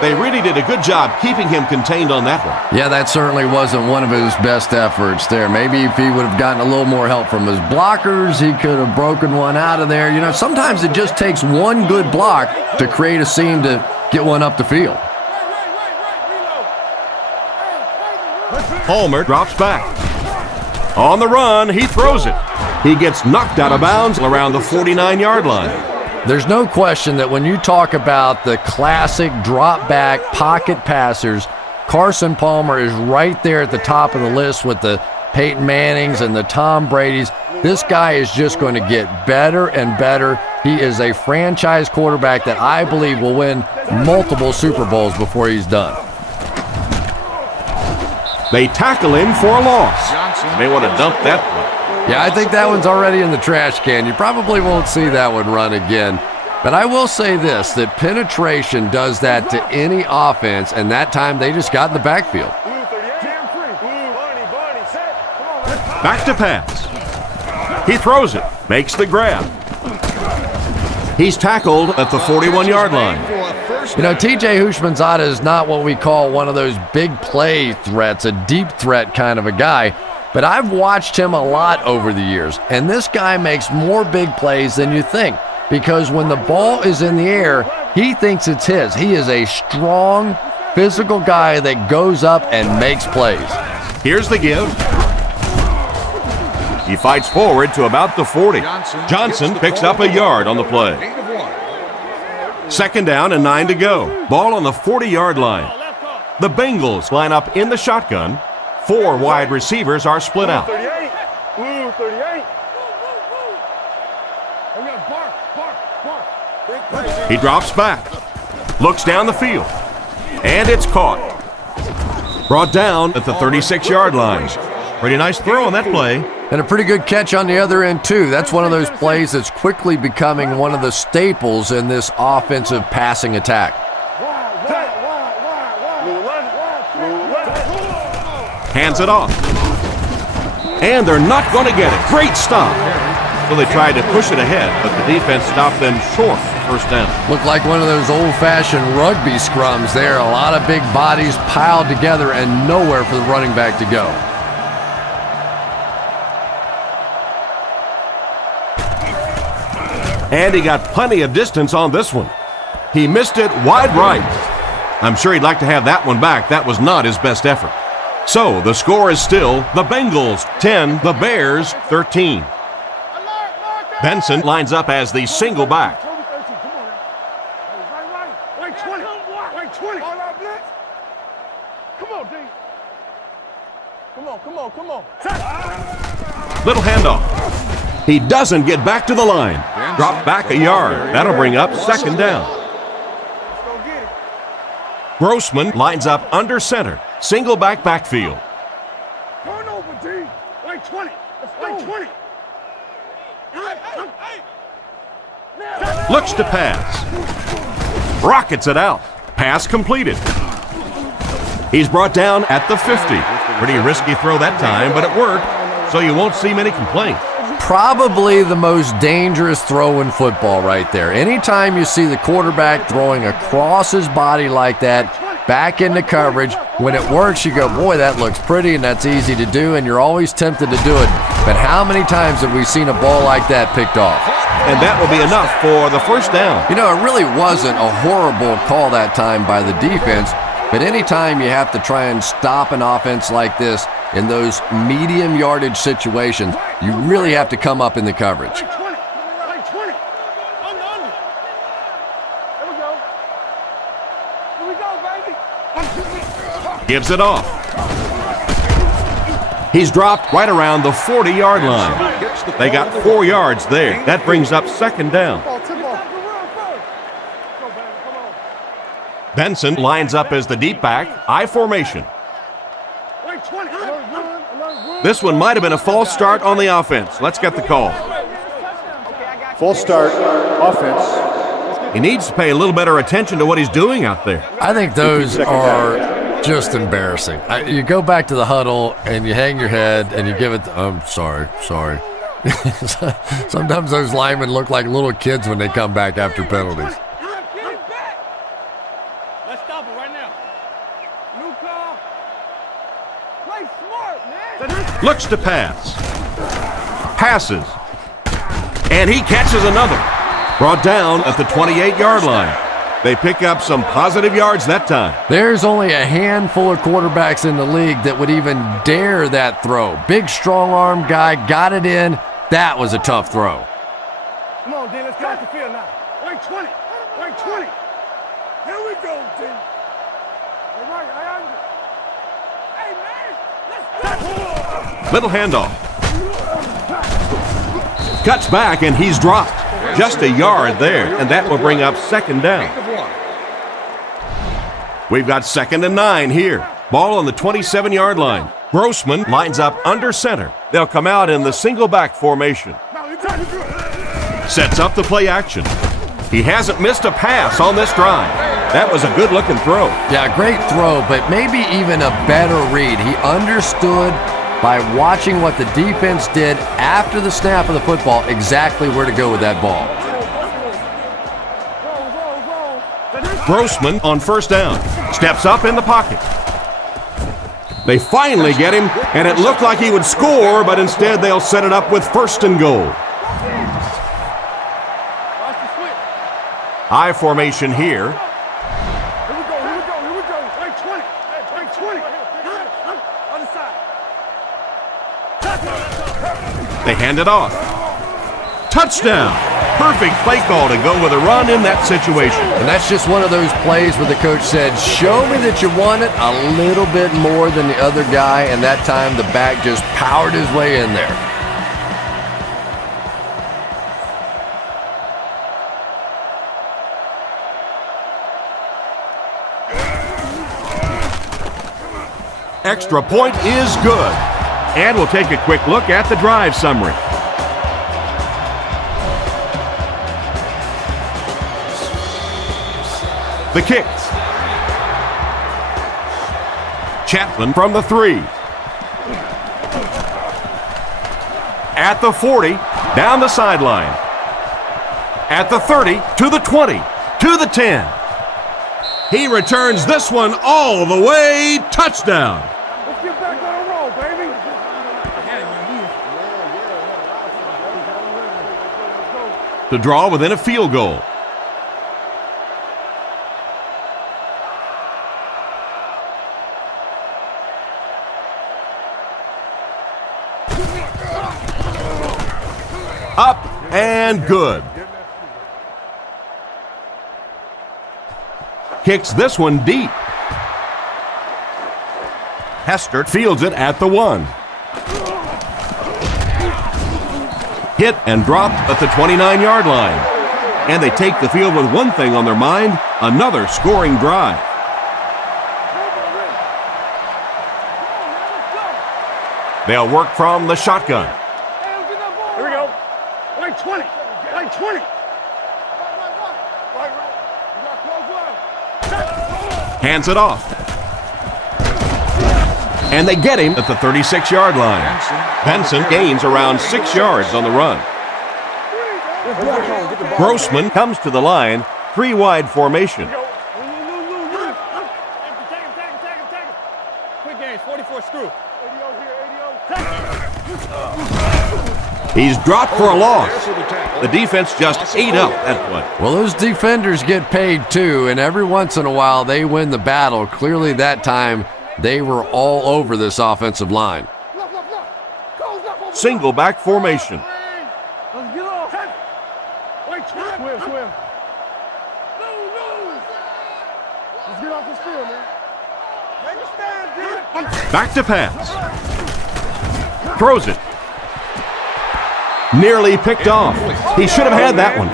They really did a good job keeping him contained on that one. Yeah, that certainly wasn't one of his best efforts there. Maybe if he would have gotten a little more help from his blockers, he could have broken one out of there. You know, sometimes it just takes one good block to create a seam to get one up the field. Palmer drops back. On the run, he throws it. He gets knocked out of bounds around the 49-yard line. There's no question that when you talk about the classic drop-back pocket passers, Carson Palmer is right there at the top of the list with the Peyton Mannings and the Tom Bradys. This guy is just going to get better and better. He is a franchise quarterback that I believe will win multiple Super Bowls before he's done. They tackle him for a loss. They want to dump that one. Yeah, I think that one's already in the trash can. You probably won't see that one run again. But I will say this, that penetration does that to any offense, and that time they just got in the backfield. Back to pass. He throws it, makes the grab. He's tackled at the 41-yard line. You know, TJ Houshmandzadeh is not what we call one of those big play threats, a deep threat kind of a guy. But I've watched him a lot over the years, and this guy makes more big plays than you think, because when the ball is in the air, he thinks it's his. He is a strong, physical guy that goes up and makes plays. Here's the give. He fights forward to about the 40. Johnson picks up a yard on the play. 2nd down and 9 to go. Ball on the 40-yard line. The Bengals line up in the shotgun. 4 wide receivers are split out. Blue 38. He drops back, looks down the field, and it's caught. Brought down at the 36-yard line. Pretty nice throw on that play. And a pretty good catch on the other end, too. That's one of those plays that's quickly becoming one of the staples in this offensive passing attack. Hands it off. And they're not going to get it. Great stop. So they tried to push it ahead, but the defense stopped them short of first down. Looked like one of those old-fashioned rugby scrums there. A lot of big bodies piled together and nowhere for the running back to go. And he got plenty of distance on this one. He missed it wide right. I'm sure he'd like to have that one back. That was not his best effort. So the score is still the Bengals 10, the Bears 13. Benson lines up as the single back. Right 20. Right 20. Come on, D. Come on. Little handoff. He doesn't get back to the line. Drop back a yard. That'll bring up second down. Grossman lines up under center. Single backfield. Turn over, D. Right 20. Right 20. Looks to pass. Rockets it out. Pass completed. He's brought down at the 50. Pretty risky throw that time, but it worked, so you won't see many complaints. Probably the most dangerous throw in football right there. Anytime you see the quarterback throwing across his body like that, back into coverage, when it works, you go, boy, that looks pretty and that's easy to do, and you're always tempted to do it. But how many times have we seen a ball like that picked off? And that will be enough for the first down. You know, it really wasn't a horrible call that time by the defense, but anytime you have to try and stop an offense like this in those medium yardage situations, you really have to come up in the coverage. Right 20. Under. Here we go, baby. Gives it off. He's dropped right around the 40-yard line. They got 4 yards there. That brings up second down. Benson lines up as the deep back, I formation. This one might have been a false start on the offense. Let's get the call. False start, offense. He needs to pay a little better attention to what he's doing out there. I think those are just embarrassing. You go back to the huddle and you hang your head and you give it, I'm sorry. Sometimes those linemen look like little kids when they come back after penalties. Let's stop it right now. New call. Play smart, man. Looks to pass. Passes. And he catches another. Brought down at the 28-yard line. They pick up some positive yards that time. There's only a handful of quarterbacks in the league that would even dare that throw. Big, strong-arm guy got it in. That was a tough throw. Come on, D. Let's get off the field now. Right 20. Right 20. Here we go, D. All right, I under. Hey, man. Let's go. Little handoff. Cuts back, and he's dropped. Just a yard there, and that will bring up second down. We've got 2nd and 9 here. Ball on the 27-yard line. Grossman lines up under center. They'll come out in the single back formation. Sets up the play action. He hasn't missed a pass on this drive. That was a good-looking throw. Yeah, great throw, but maybe even a better read. He understood by watching what the defense did after the snap of the football exactly where to go with that ball. Grossman on first down. Steps up in the pocket. They finally get him, and it looked like he would score, but instead they'll set it up with 1st and goal. I formation here. Here we go. Right 20. Right 20. Other side. They hand it off. Touchdown. Perfect play call to go with a run in that situation. And that's just one of those plays where the coach said, show me that you want it a little bit more than the other guy, and that time the back just powered his way in there. Extra point is good. And we'll take a quick look at the drive summary. The kick. Chapman from the 3. At the 40, down the sideline. At the 30, to the 20, to the 10. He returns this one all the way. Touchdown. Let's get back on the roll, baby. To draw within a field goal. Up and good. Kicks this one deep. Hester fields it at the 1. Hit and dropped at the 29-yard line. And they take the field with one thing on their mind, another scoring drive. They'll work from the shotgun. Here we go. Like 20. Like 20. Hands it off. And they get him at the 36-yard line. Benson gains around 6 yards on the run. Grossman comes to the line, 3-wide formation. Quick games, 44 screw. He's dropped for a loss. The defense just ate up that play. Well, those defenders get paid too, and every once in a while they win the battle. Clearly that time they were all over this offensive line. Single back formation. Let's get off. Wait, swim, swim. Let's get off this field, man. Make a stand, dude. Back to pass. Throws it. Nearly picked off. He should have had that one.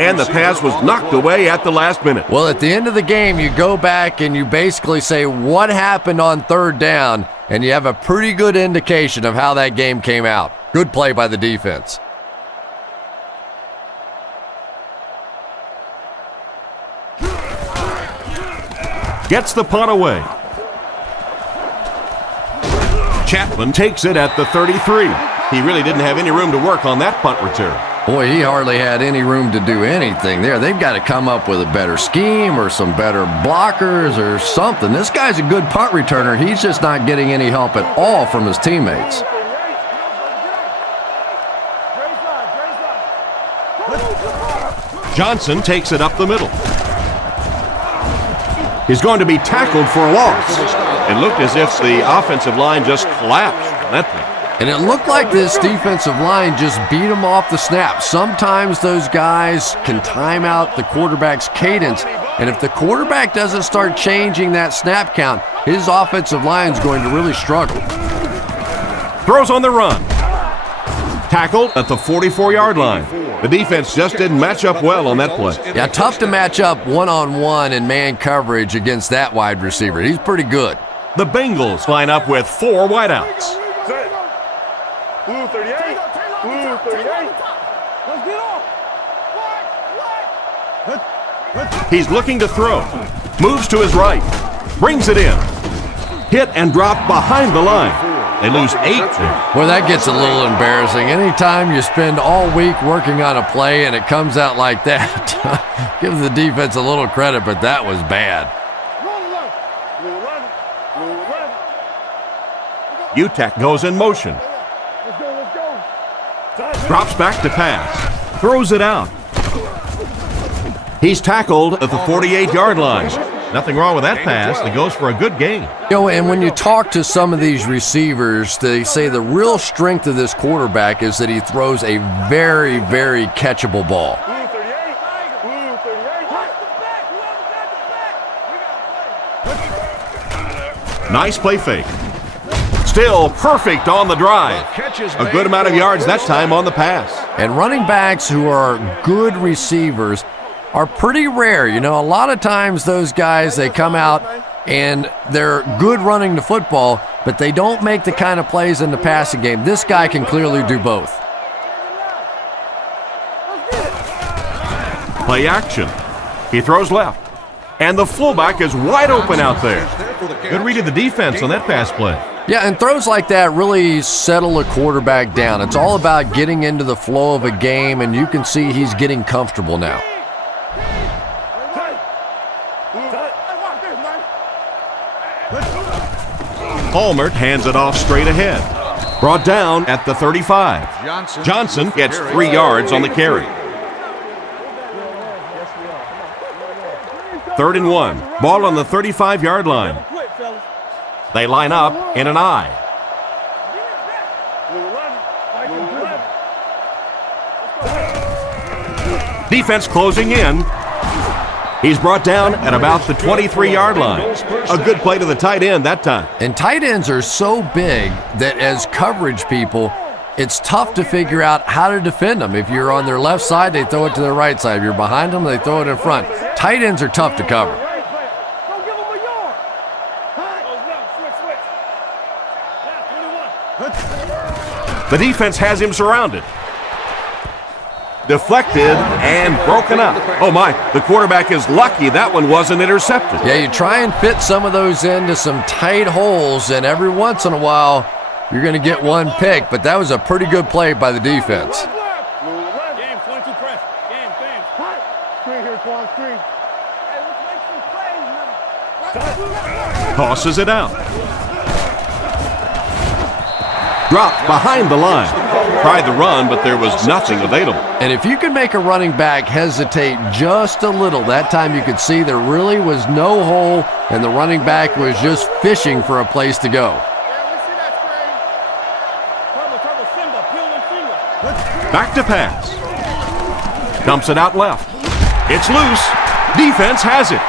And the pass was knocked away at the last minute. Well, at the end of the game, you go back and you basically say what happened on third down, and you have a pretty good indication of how that game came out. Good play by the defense. Gets the punt away. Chapman takes it at the 33. He really didn't have any room to work on that punt return. Boy, he hardly had any room to do anything there. They've got to come up with a better scheme or some better blockers or something. This guy's a good punt returner. He's just not getting any help at all from his teammates. Johnson takes it up the middle. He's going to be tackled for a loss. It looked as if the offensive line just collapsed on that thing. And it looked like this defensive line just beat him off the snap. Sometimes those guys can time out the quarterback's cadence, and if the quarterback doesn't start changing that snap count, his offensive line is going to really struggle. Throws on the run. Tackled at the 44-yard line. The defense just didn't match up well on that play. Yeah, tough to match up one-on-one in man coverage against that wide receiver. He's pretty good. The Bengals line up with 4 wideouts. Blue 38. Blue 38. Let's get off. He's looking to throw. Moves to his right. Brings it in. Hit and drop behind the line. They lose 8 there. Well, that gets a little embarrassing. Anytime you spend all week working on a play and it comes out like that, give the defense a little credit, but that was bad. UTEC goes in motion. Drops back to pass. Throws it out. He's tackled at the 48-yard line. Nothing wrong with that pass. He goes for a good gain. You know, and when you talk to some of these receivers, they say the real strength of this quarterback is that he throws a very, very catchable ball. Nice play fake. Still perfect on the drive. A good amount of yards that time on the pass. And running backs who are good receivers are pretty rare. You know, a lot of times those guys, they come out and they're good running the football, but they don't make the kind of plays in the passing game. This guy can clearly do both. Play action. He throws left. And the fullback is wide open out there. Good read of the defense on that pass play. Yeah, and throws like that really settle a quarterback down. It's all about getting into the flow of a game, and you can see he's getting comfortable now. Palmer hands it off straight ahead. Brought down at the 35. Johnson gets 3 yards on the carry. 3rd and 1. Ball on the 35-yard line. They line up in an I. Defense closing in. He's brought down at about the 23-yard line. A good play to the tight end that time. And tight ends are so big that as coverage people, it's tough to figure out how to defend them. If you're on their left side, they throw it to their right side. If you're behind them, they throw it in front. Tight ends are tough to cover. The defense has him surrounded. Deflected and broken up. Oh my, the quarterback is lucky that one wasn't intercepted. Yeah, you try and fit some of those into some tight holes, and every once in a while, you're going to get one pick, but that was a pretty good play by the defense. Tosses it out. Dropped behind the line. Tried the run, but there was nothing available. And if you can make a running back hesitate just a little, that time you could see there really was no hole, and the running back was just fishing for a place to go. Back to pass. Dumps it out left. It's loose. Defense has it.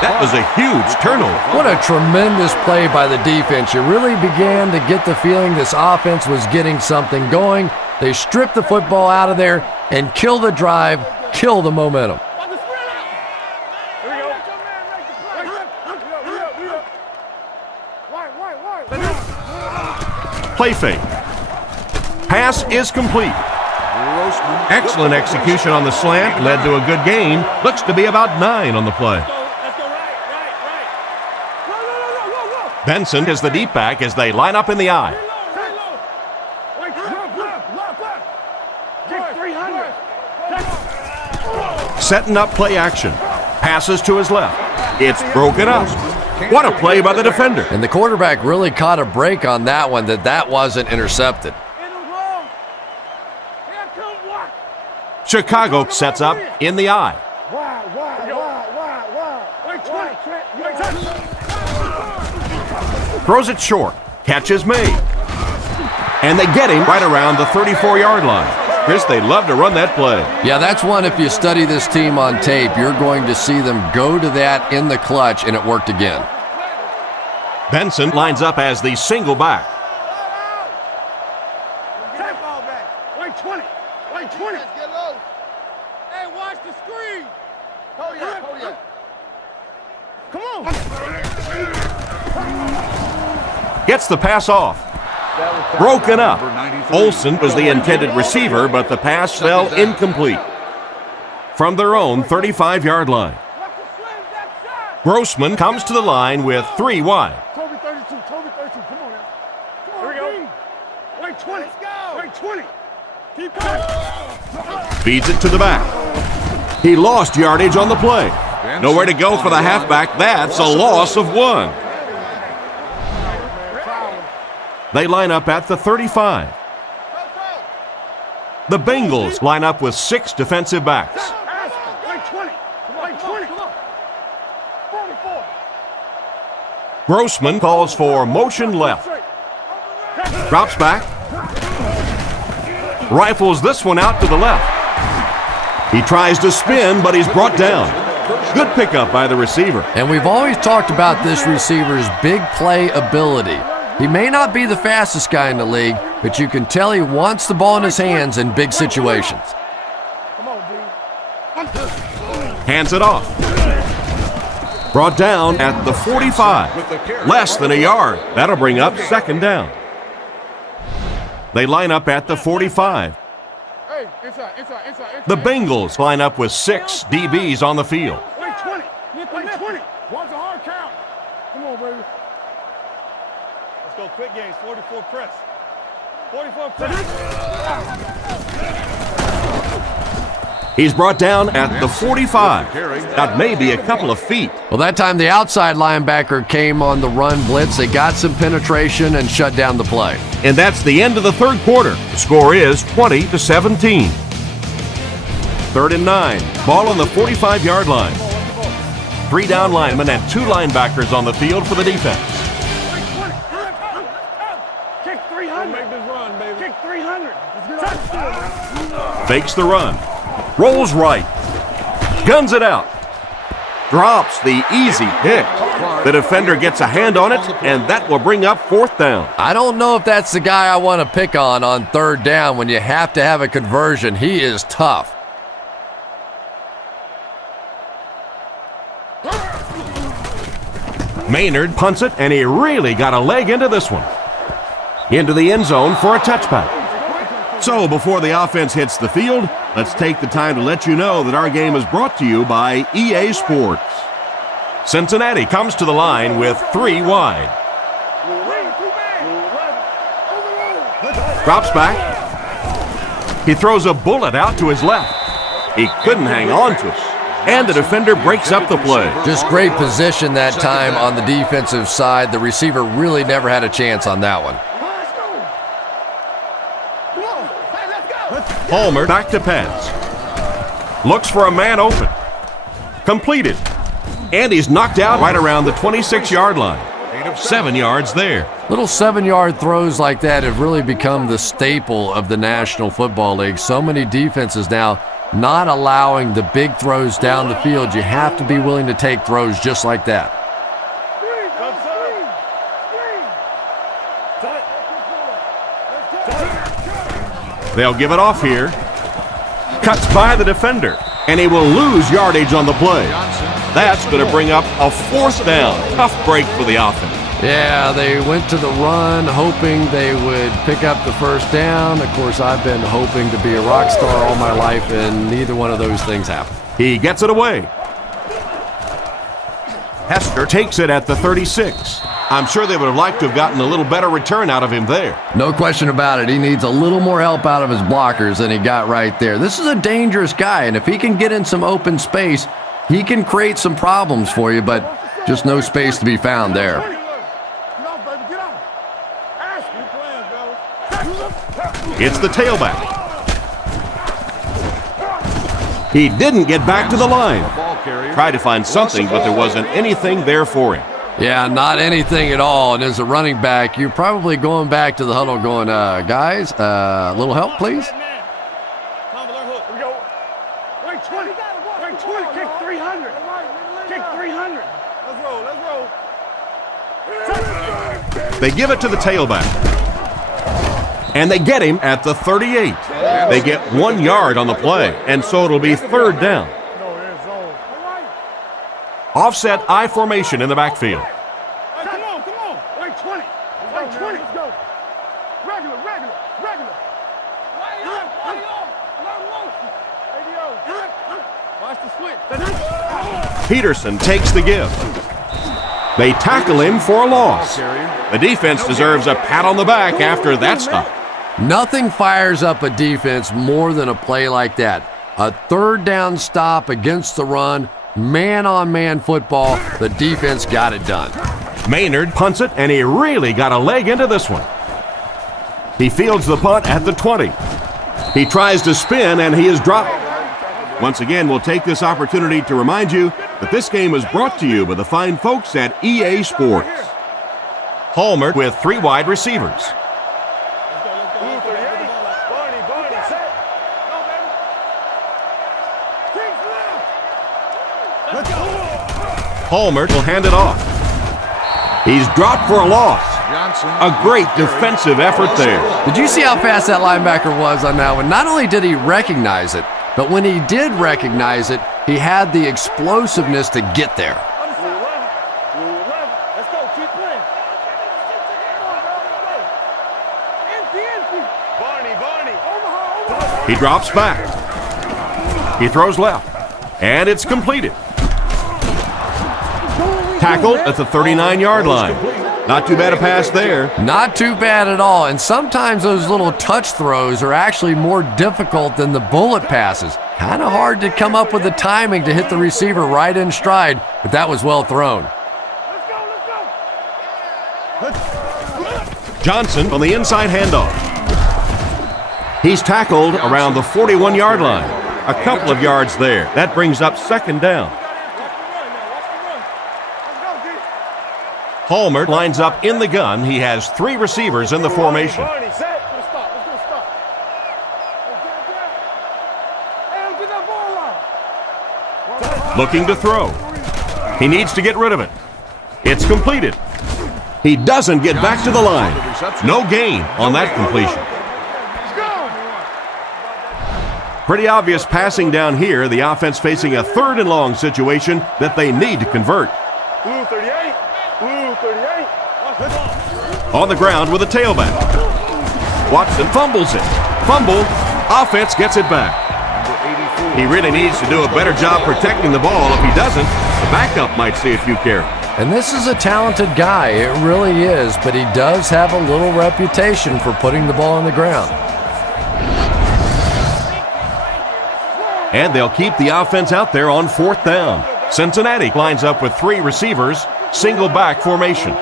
That was a huge turnover. What a tremendous play by the defense. You really began to get the feeling this offense was getting something going. They stripped the football out of there and kill the drive, kill the momentum. Play fake. Pass is complete. Excellent execution on the slant. Led to a good gain. Looks to be about 9 on the play. Benson is the deep back as they line up in the I. Setting up play action. Passes to his left. It's broken up. What a play by the defender. And the quarterback really caught a break on that one, that wasn't intercepted. Chicago sets up in the I. Throws it short. Catch is made. And they get him right around the 34-yard line. Chris, they love to run that play. Yeah, that's one, if you study this team on tape, you're going to see them go to that in the clutch, and it worked again. Benson lines up as the single back. Gets the pass off. Broken up. Olsen was the intended receiver, but the pass fell incomplete. From their own 35-yard line. Grossman comes to the line with 3 wide. Feeds it to the back. He lost yardage on the play. Nowhere to go for the halfback. That's a loss of 1. They line up at the 35. The Bengals line up with 6 defensive backs. Grossman calls for motion left. Drops back. Rifles this one out to the left. He tries to spin, but he's brought down. Good pickup by the receiver. And we've always talked about this receiver's big play ability. He may not be the fastest guy in the league, but you can tell he wants the ball in his hands in big situations. Hands it off. Brought down at the 45. Less than a yard. That'll bring up 2nd down. They line up at the 45. The Bengals line up with 6 DBs on the field. go quick games. 44 press. 44 press. He's brought down at the 45. That may be a couple of feet. Well, that time the outside linebacker came on the run blitz. They got some penetration and shut down the play. And that's the end of the third quarter. The score is 20-17. 3rd and 9. Ball on the 45-yard line. 3 down linemen and 2 linebackers on the field for the defense. Kick 300. Make this run, baby. Kick 300. Fakes the run. Rolls right. Guns it out. Drops the easy pick. The defender gets a hand on it, and that will bring up 4th down. I don't know if that's the guy I want to pick on 3rd down when you have to have a conversion. He is tough. Maynard punts it, and he really got a leg into this one. Into the end zone for a touchback. So before the offense hits the field, let's take the time to let you know that our game is brought to you by EA Sports. Cincinnati comes to the line with 3 wide. Drops back. He throws a bullet out to his left. He couldn't hang on to it. And the defender breaks up the play. Just great position that time on the defensive side. The receiver really never had a chance on that one. Palmer back to pass. Looks for a man open. Completed. And he's knocked out right around the 26-yard line. 7 yards there. Little 7-yard throws like that have really become the staple of the National Football League. So many defenses now not allowing the big throws down the field. You have to be willing to take throws just like that. They'll give it off here. Cuts by the defender, and he will lose yardage on the play. That's going to bring up a 4th down. Tough break for the offense. Yeah, they went to the run hoping they would pick up the 1st down. Of course, I've been hoping to be a rock star all my life, and neither one of those things happened. He gets it away. Hester takes it at the 36. I'm sure they would have liked to have gotten a little better return out of him there. No question about it. He needs a little more help out of his blockers than he got right there. This is a dangerous guy, and if he can get in some open space, he can create some problems for you, but just no space to be found there. It's the tailback. He didn't get back to the line. Tried to find something, but there wasn't anything there for him. Yeah, not anything at all. And as a running back, you're probably going back to the huddle going, guys, a little help, please? Right 20. Right 20. Kick 300. Kick 300. Let's roll. They give it to the tailback. And they get him at the 38. They get 1 yard on the play, and so it'll be 3rd down. Offset I formation in the backfield. Come on. Right 20. Right 20. Let's go. Regular. Watch the switch. Peterson takes the give. They tackle him for a loss. The defense deserves a pat on the back after that stop. Nothing fires up a defense more than a play like that. A 3rd down stop against the run, man-on-man football. The defense got it done. Maynard punts it, and he really got a leg into this one. He fields the punt at the 20. He tries to spin, and he is dropped. Once again, we'll take this opportunity to remind you that this game is brought to you by the fine folks at EA Sports. Palmer with 3 wide receivers. Palmer will hand it off. He's dropped for a loss. A great defensive effort there. Did you see how fast that linebacker was on that one? Not only did he recognize it, but when he did recognize it, he had the explosiveness to get there. He drops back. He throws left. And it's completed. Tackled at the 39-yard line. Not too bad a pass there. Not too bad at all. And sometimes those little touch throws are actually more difficult than the bullet passes. Kind of hard to come up with the timing to hit the receiver right in stride, but that was well thrown. Johnson on the inside handoff. He's tackled around the 41-yard line. A couple of yards there. That brings up second down. Palmer lines up in the gun. He has 3 receivers in the formation. Looking to throw. He needs to get rid of it. It's completed. He doesn't get back to the line. No gain on that completion. Pretty obvious passing down here. The offense facing a 3rd and long situation that they need to convert. On the ground with a tailback. Watson fumbles it. Fumble. Offense gets it back. He really needs to do a better job protecting the ball. If he doesn't, the backup might see a few carries. And this is a talented guy. It really is, but he does have a little reputation for putting the ball on the ground. And they'll keep the offense out there on 4th down. Cincinnati lines up with 3 receivers, single back formation.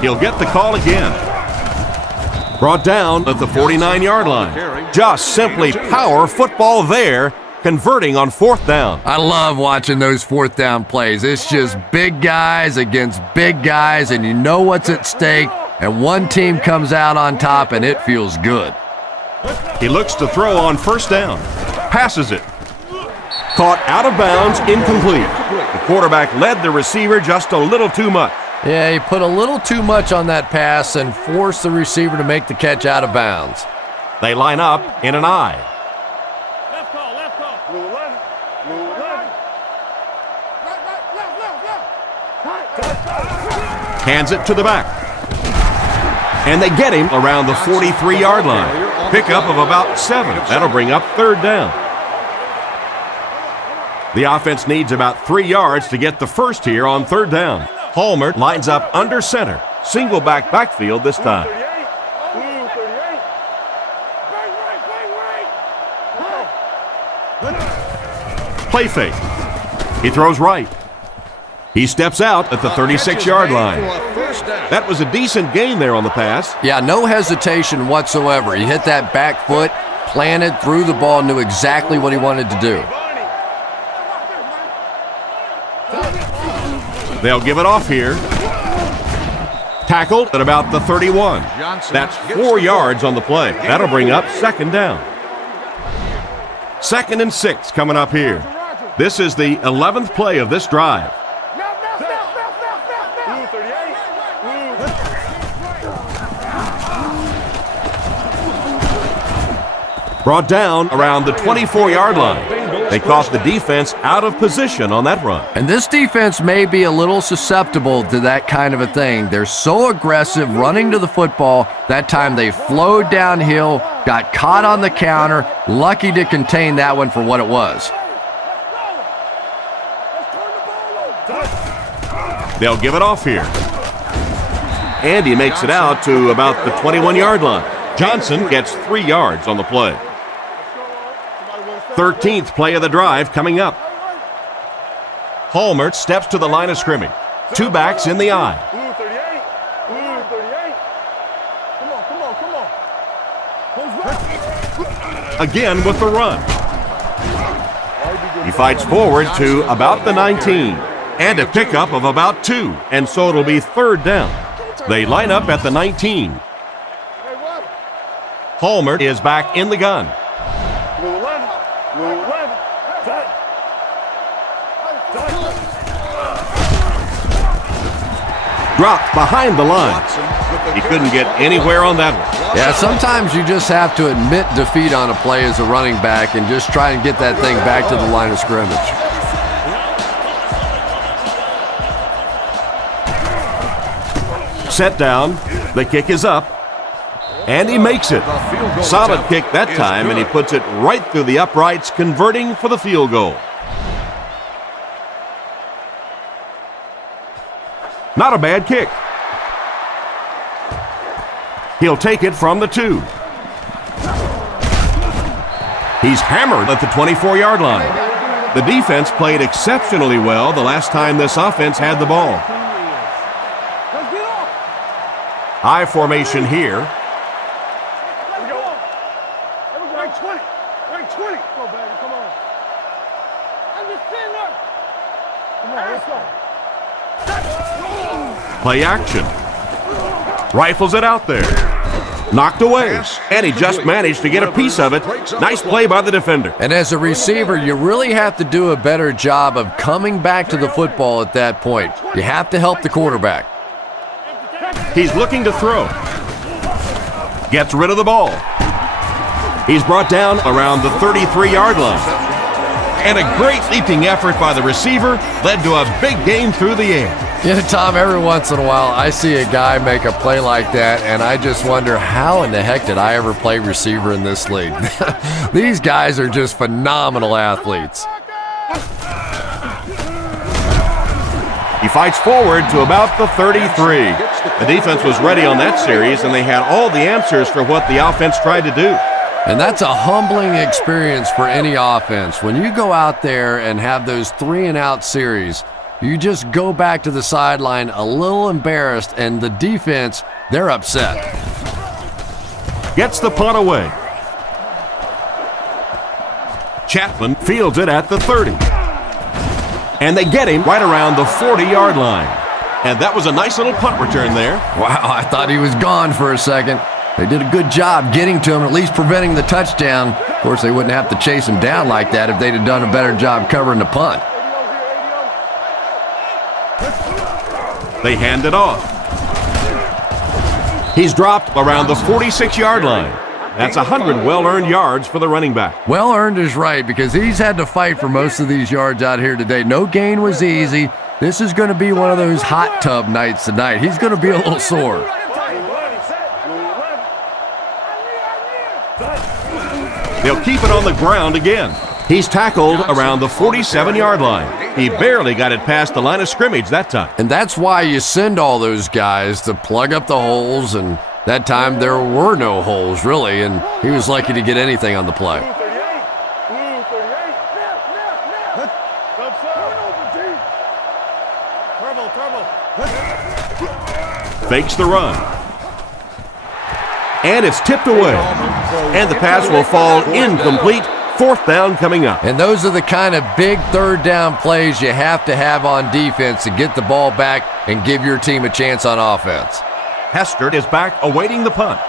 He'll get the call again. Brought down at the 49-yard line. Just simply power football there, converting on 4th down. I love watching those 4th down plays. It's just big guys against big guys, and you know what's at stake, and one team comes out on top, and it feels good. He looks to throw on 1st down. Passes it. Caught out of bounds, incomplete. The quarterback led the receiver just a little too much. Yeah, he put a little too much on that pass and forced the receiver to make the catch out of bounds. They line up in an I. Left call, left call. Blue 11, blue 11. Hands it to the back. And they get him around the 43-yard line. Pickup of about 7. That'll bring up 3rd down. The offense needs about 3 yards to get the first here on 3rd down. Palmer lines up under center. Single backfield this time. Play fake. He throws right. He steps out at the 36-yard line. That was a decent gain there on the pass. Yeah, no hesitation whatsoever. He hit that back foot, planted, threw the ball, knew exactly what he wanted to do. They'll give it off here. Tackled at about the 31. That's 4 yards on the play. That'll bring up 2nd down. 2nd and 6 coming up here. This is the 11th play of this drive. Brought down around the 24-yard line. They caught the defense out of position on that run. And this defense may be a little susceptible to that kind of a thing. They're so aggressive running to the football. That time they flowed downhill, got caught on the counter, lucky to contain that one for what it was. They'll give it off here. And he makes it out to about the 21-yard line. Johnson gets 3 yards on the play. 13th play of the drive coming up. Palmer steps to the line of scrimmage. 2 backs in the I. Again with the run. He fights forward to about the 19. And a pickup of about 2. And so it'll be 3rd down. They line up at the 19. Palmer is back in the gun. Dropped behind the line. He couldn't get anywhere on that one. Yeah, sometimes you just have to admit defeat on a play as a running back and just try and get that thing back to the line of scrimmage. Set down. The kick is up. And he makes it. Solid kick that time, and he puts it right through the uprights, converting for the field goal. Not a bad kick. He'll take it from the 2. He's hammered at the 24-yard line. The defense played exceptionally well the last time this offense had the ball. High formation here. Play action. Rifles it out there. Knocked away. And he just managed to get a piece of it. Nice play by the defender. And as a receiver, you really have to do a better job of coming back to the football at that point. You have to help the quarterback. He's looking to throw. Gets rid of the ball. He's brought down around the 33-yard line. And a great leaping effort by the receiver led to a big gain through the air. Yeah, Tom, every once in a while I see a guy make a play like that, and I just wonder how in the heck did I ever play receiver in this league? These guys are just phenomenal athletes. He fights forward to about the 33. The defense was ready on that series, and they had all the answers for what the offense tried to do. And that's a humbling experience for any offense. When you go out there and have those 3-and-out series, you just go back to the sideline a little embarrassed, and the defense, they're upset. Gets the punt away. Chapman fields it at the 30. And they get him right around the 40-yard line. And that was a nice little punt return there. Wow, I thought he was gone for a second. They did a good job getting to him, at least preventing the touchdown. Of course, they wouldn't have to chase him down like that if they'd have done a better job covering the punt. They hand it off. He's dropped around the 46-yard line. That's 100 well-earned yards for the running back. Well-earned is right, because he's had to fight for most of these yards out here today. No gain was easy. This is going to be one of those hot tub nights tonight. He's going to be a little sore. They'll keep it on the ground again. He's tackled around the 47-yard line. He barely got it past the line of scrimmage that time. And that's why you send all those guys to plug up the holes, and that time there were no holes, really, and he was lucky to get anything on the play. Fakes the run. And it's tipped away. And the pass will fall incomplete. 4th down coming up. And those are the kind of big 3rd down plays you have to have on defense to get the ball back and give your team a chance on offense. Hester is back awaiting the punt.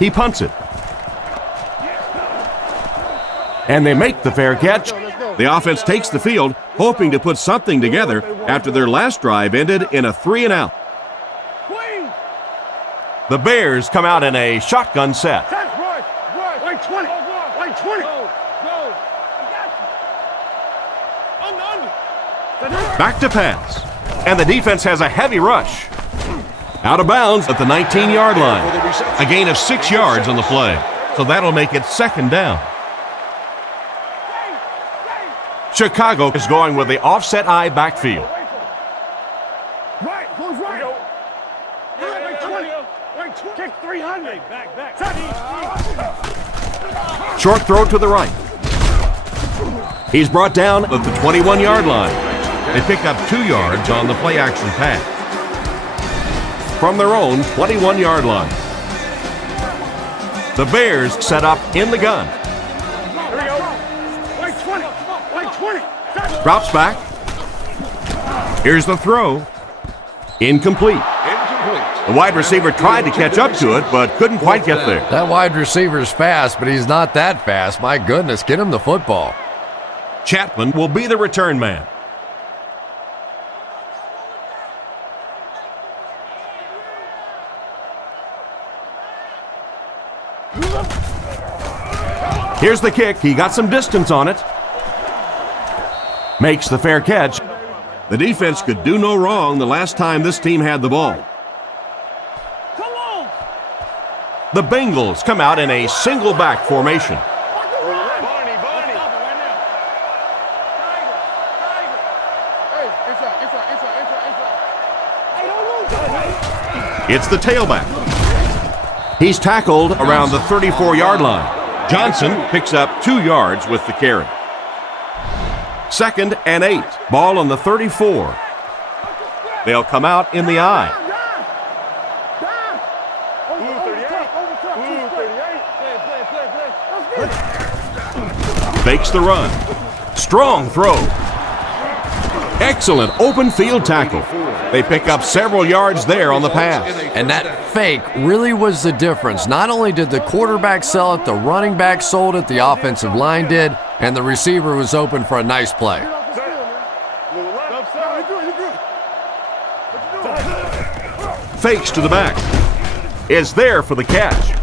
He punts it. And they make the fair catch. The offense takes the field, hoping to put something together after their last drive ended in a 3-and-out. The Bears come out in a shotgun set. Back to pass. And the defense has a heavy rush. Out of bounds at the 19-yard line. A gain of 6 yards on the play. So that'll make it 2nd down. Chicago is going with the offset eye backfield. Short throw to the right. He's brought down at the 21-yard line. They pick up 2 yards on the play-action pass. From their own 21-yard line. The Bears set up in the gun. Drops back. Here's the throw. Incomplete. The wide receiver tried to catch up to it, but couldn't quite get there. That wide receiver's fast, but he's not that fast. My goodness, get him the football. Chapman will be the return man. Here's the kick. He got some distance on it. Makes the fair catch. The defense could do no wrong the last time this team had the ball. The Bengals come out in a single back formation. It's the tailback. He's tackled around the 34-yard line. Johnson picks up 2 yards with the carry. 2nd and 8. Ball on the 34. They'll come out in the I. Fakes the run. Strong throw. Excellent open field tackle. They pick up several yards there on the pass. And that fake really was the difference. Not only did the quarterback sell it, the running back sold it, the offensive line did, and the receiver was open for a nice play. Fakes to the back. Is there for the catch.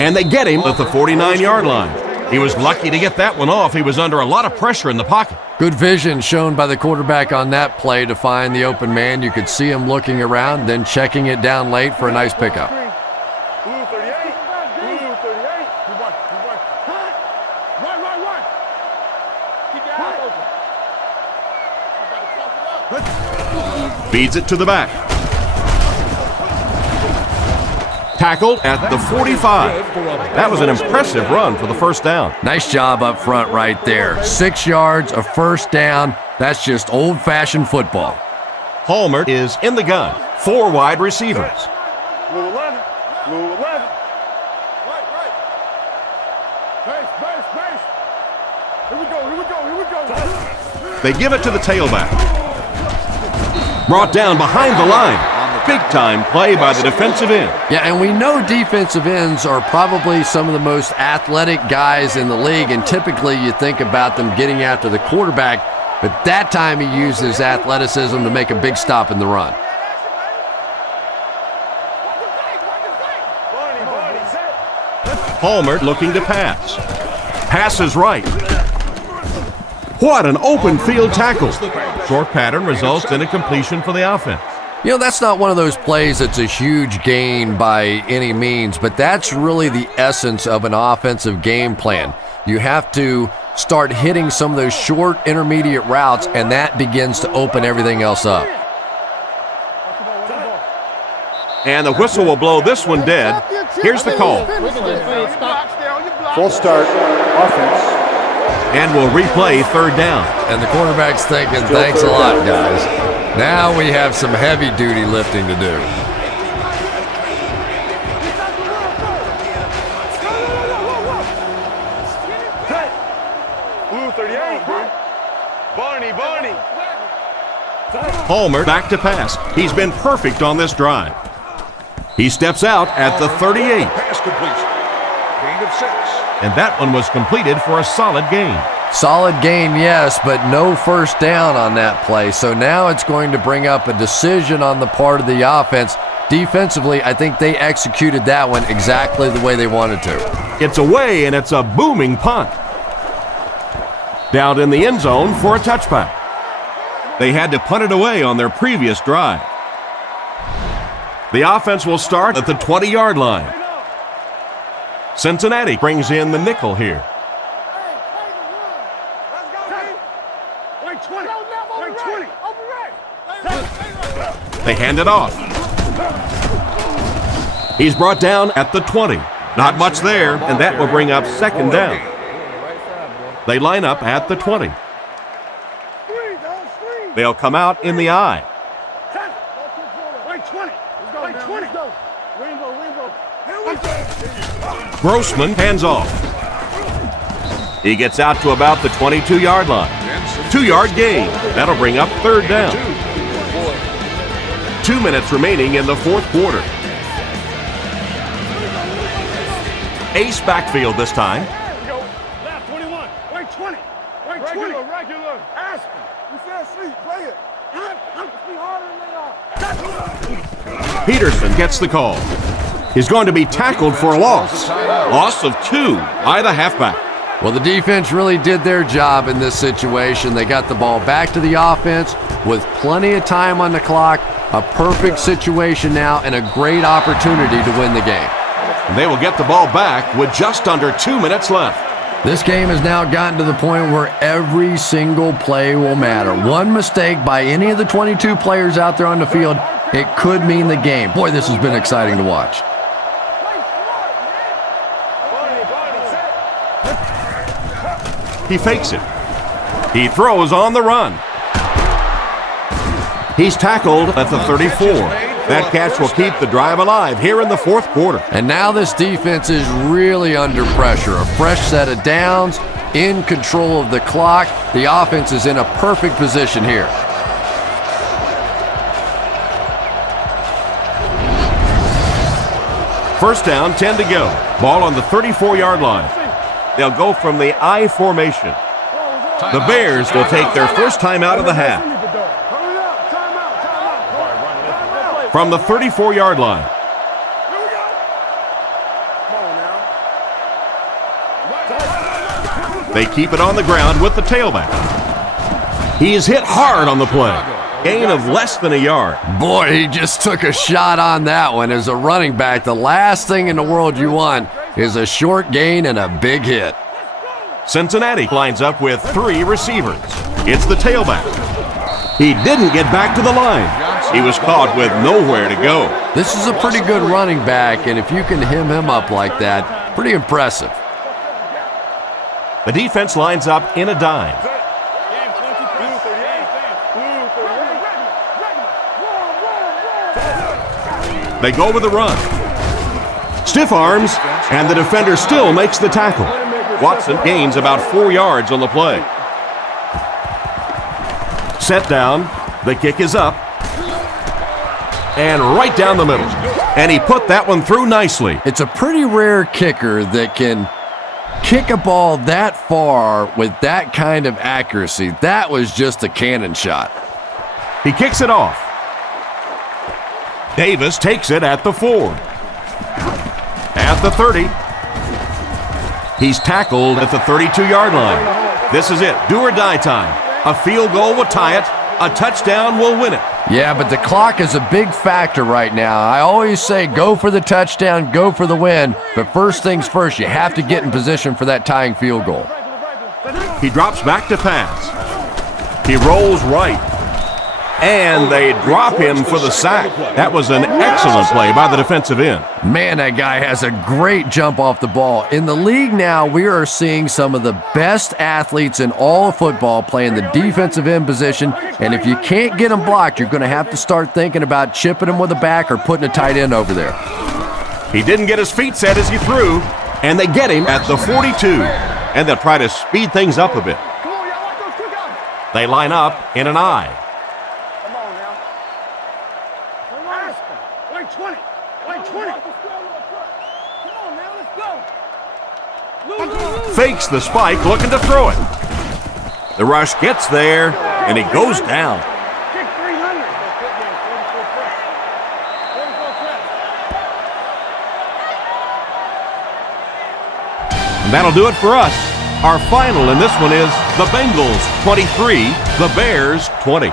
And they get him at the 49-yard line. He was lucky to get that one off. He was under a lot of pressure in the pocket. Good vision shown by the quarterback on that play to find the open man. You could see him looking around, then checking it down late for a nice pickup. Feeds it to the back. Tackled at the 45. That was an impressive run for the first down. Nice job up front right there. 6 yards, a first down. That's just old-fashioned football. Palmer is in the gun. 4 wide receivers. Blue 11. Blue 11. Right. Base. Here we go. They give it to the tailback. Brought down behind the line. Big-time play by the defensive end. Yeah, and we know defensive ends are probably some of the most athletic guys in the league, and typically you think about them getting after the quarterback, but that time he used his athleticism to make a big stop in the run. Palmer looking to pass. Pass is right. What an open field tackle. Short pattern results in a completion for the offense. You know, that's not one of those plays that's a huge gain by any means, but that's really the essence of an offensive game plan. You have to start hitting some of those short intermediate routes, and that begins to open everything else up. And the whistle will blow this one dead. Here's the call. Full start, offense. And we'll replay 3rd down. And the quarterback's thinking, thanks a lot, guys. Now we have some heavy-duty lifting to do. Blue 38. Barney. Palmer back to pass. He's been perfect on this drive. He steps out at the 38. Pass completion. Gain of 6. And that one was completed for a solid gain. Solid gain, yes, but no first down on that play. So now it's going to bring up a decision on the part of the offense. Defensively, I think they executed that one exactly the way they wanted to. It's away, and it's a booming punt. Down in the end zone for a touchback. They had to punt it away on their previous drive. The offense will start at the 20-yard line. Cincinnati brings in the nickel here. They hand it off. He's brought down at the 20. Not much there, and that will bring up 2nd down. They line up at the 20. They'll come out in the I. Grossman hands off. He gets out to about the 22-yard line. 2-yard gain. That'll bring up 3rd down. 2 minutes remaining in the 4th quarter. Ace backfield this time. Left 21. Right 20. Right 20. Regular. Aspen. We said sleep. Play it. Peterson gets the call. He's going to be tackled for a loss. Loss of 2 by the halfback. Well, the defense really did their job in this situation. They got the ball back to the offense with plenty of time on the clock, a perfect situation now, and a great opportunity to win the game. They will get the ball back with just under 2 minutes left. This game has now gotten to the point where every single play will matter. One mistake by any of the 22 players out there on the field, it could mean the game. Boy, this has been exciting to watch. He fakes it. He throws on the run. He's tackled at the 34. That catch will keep the drive alive here in the fourth quarter. And now this defense is really under pressure. A fresh set of downs, in control of the clock. The offense is in a perfect position here. First down, 10 to go. Ball on the 34-yard line. They'll go from the I formation. The Bears will take their first time out of the half. From the 34-yard line. They keep it on the ground with the tailback. He is hit hard on the play. Gain of less than a yard. Boy, he just took a shot on that one. As a running back, the last thing in the world you want is a short gain and a big hit. Cincinnati lines up with 3 receivers. It's the tailback. He didn't get back to the line. He was caught with nowhere to go. This is a pretty good running back, and if you can hem him up like that, pretty impressive. The defense lines up in a dime. They go with the run. Stiff arms, and the defender still makes the tackle. Watson gains about 4 yards on the play. Set down. The kick is up. And right down the middle. And he put that one through nicely. It's a pretty rare kicker that can kick a ball that far with that kind of accuracy. That was just a cannon shot. He kicks it off. Davis takes it at the 4. At the 30. He's tackled at the 32-yard line. This is it. Do or die time. A field goal will tie it. A touchdown will win it. Yeah, but the clock is a big factor right now. I always say go for the touchdown, go for the win. But first things first, you have to get in position for that tying field goal. He drops back to pass. He rolls right. And they drop him for the sack. That was an excellent play by the defensive end. Man, that guy has a great jump off the ball. In the league now, we are seeing some of the best athletes in all of football playing the defensive end position. And if you can't get them blocked, you're going to have to start thinking about chipping them with a back or putting a tight end over there. He didn't get his feet set as he threw, and they get him at the 42. And they'll try to speed things up a bit. They line up in an I. Fakes the spike, looking to throw it. The rush gets there, and he goes down. And that'll do it for us. Our final in this one is the Bengals 23, the Bears 20.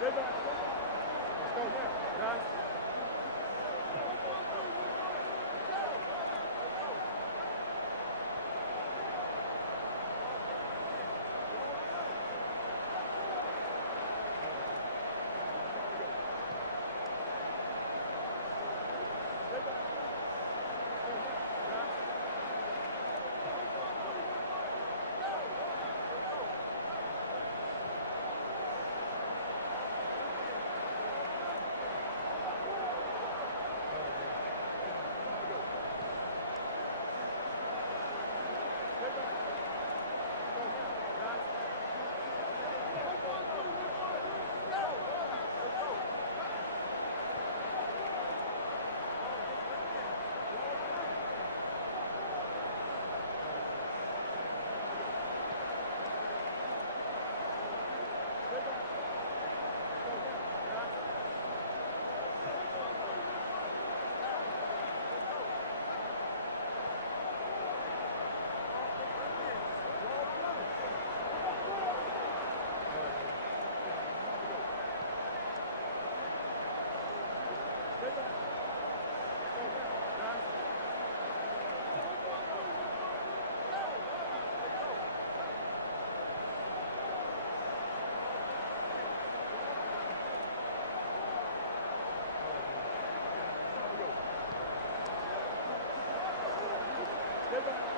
Stay Good.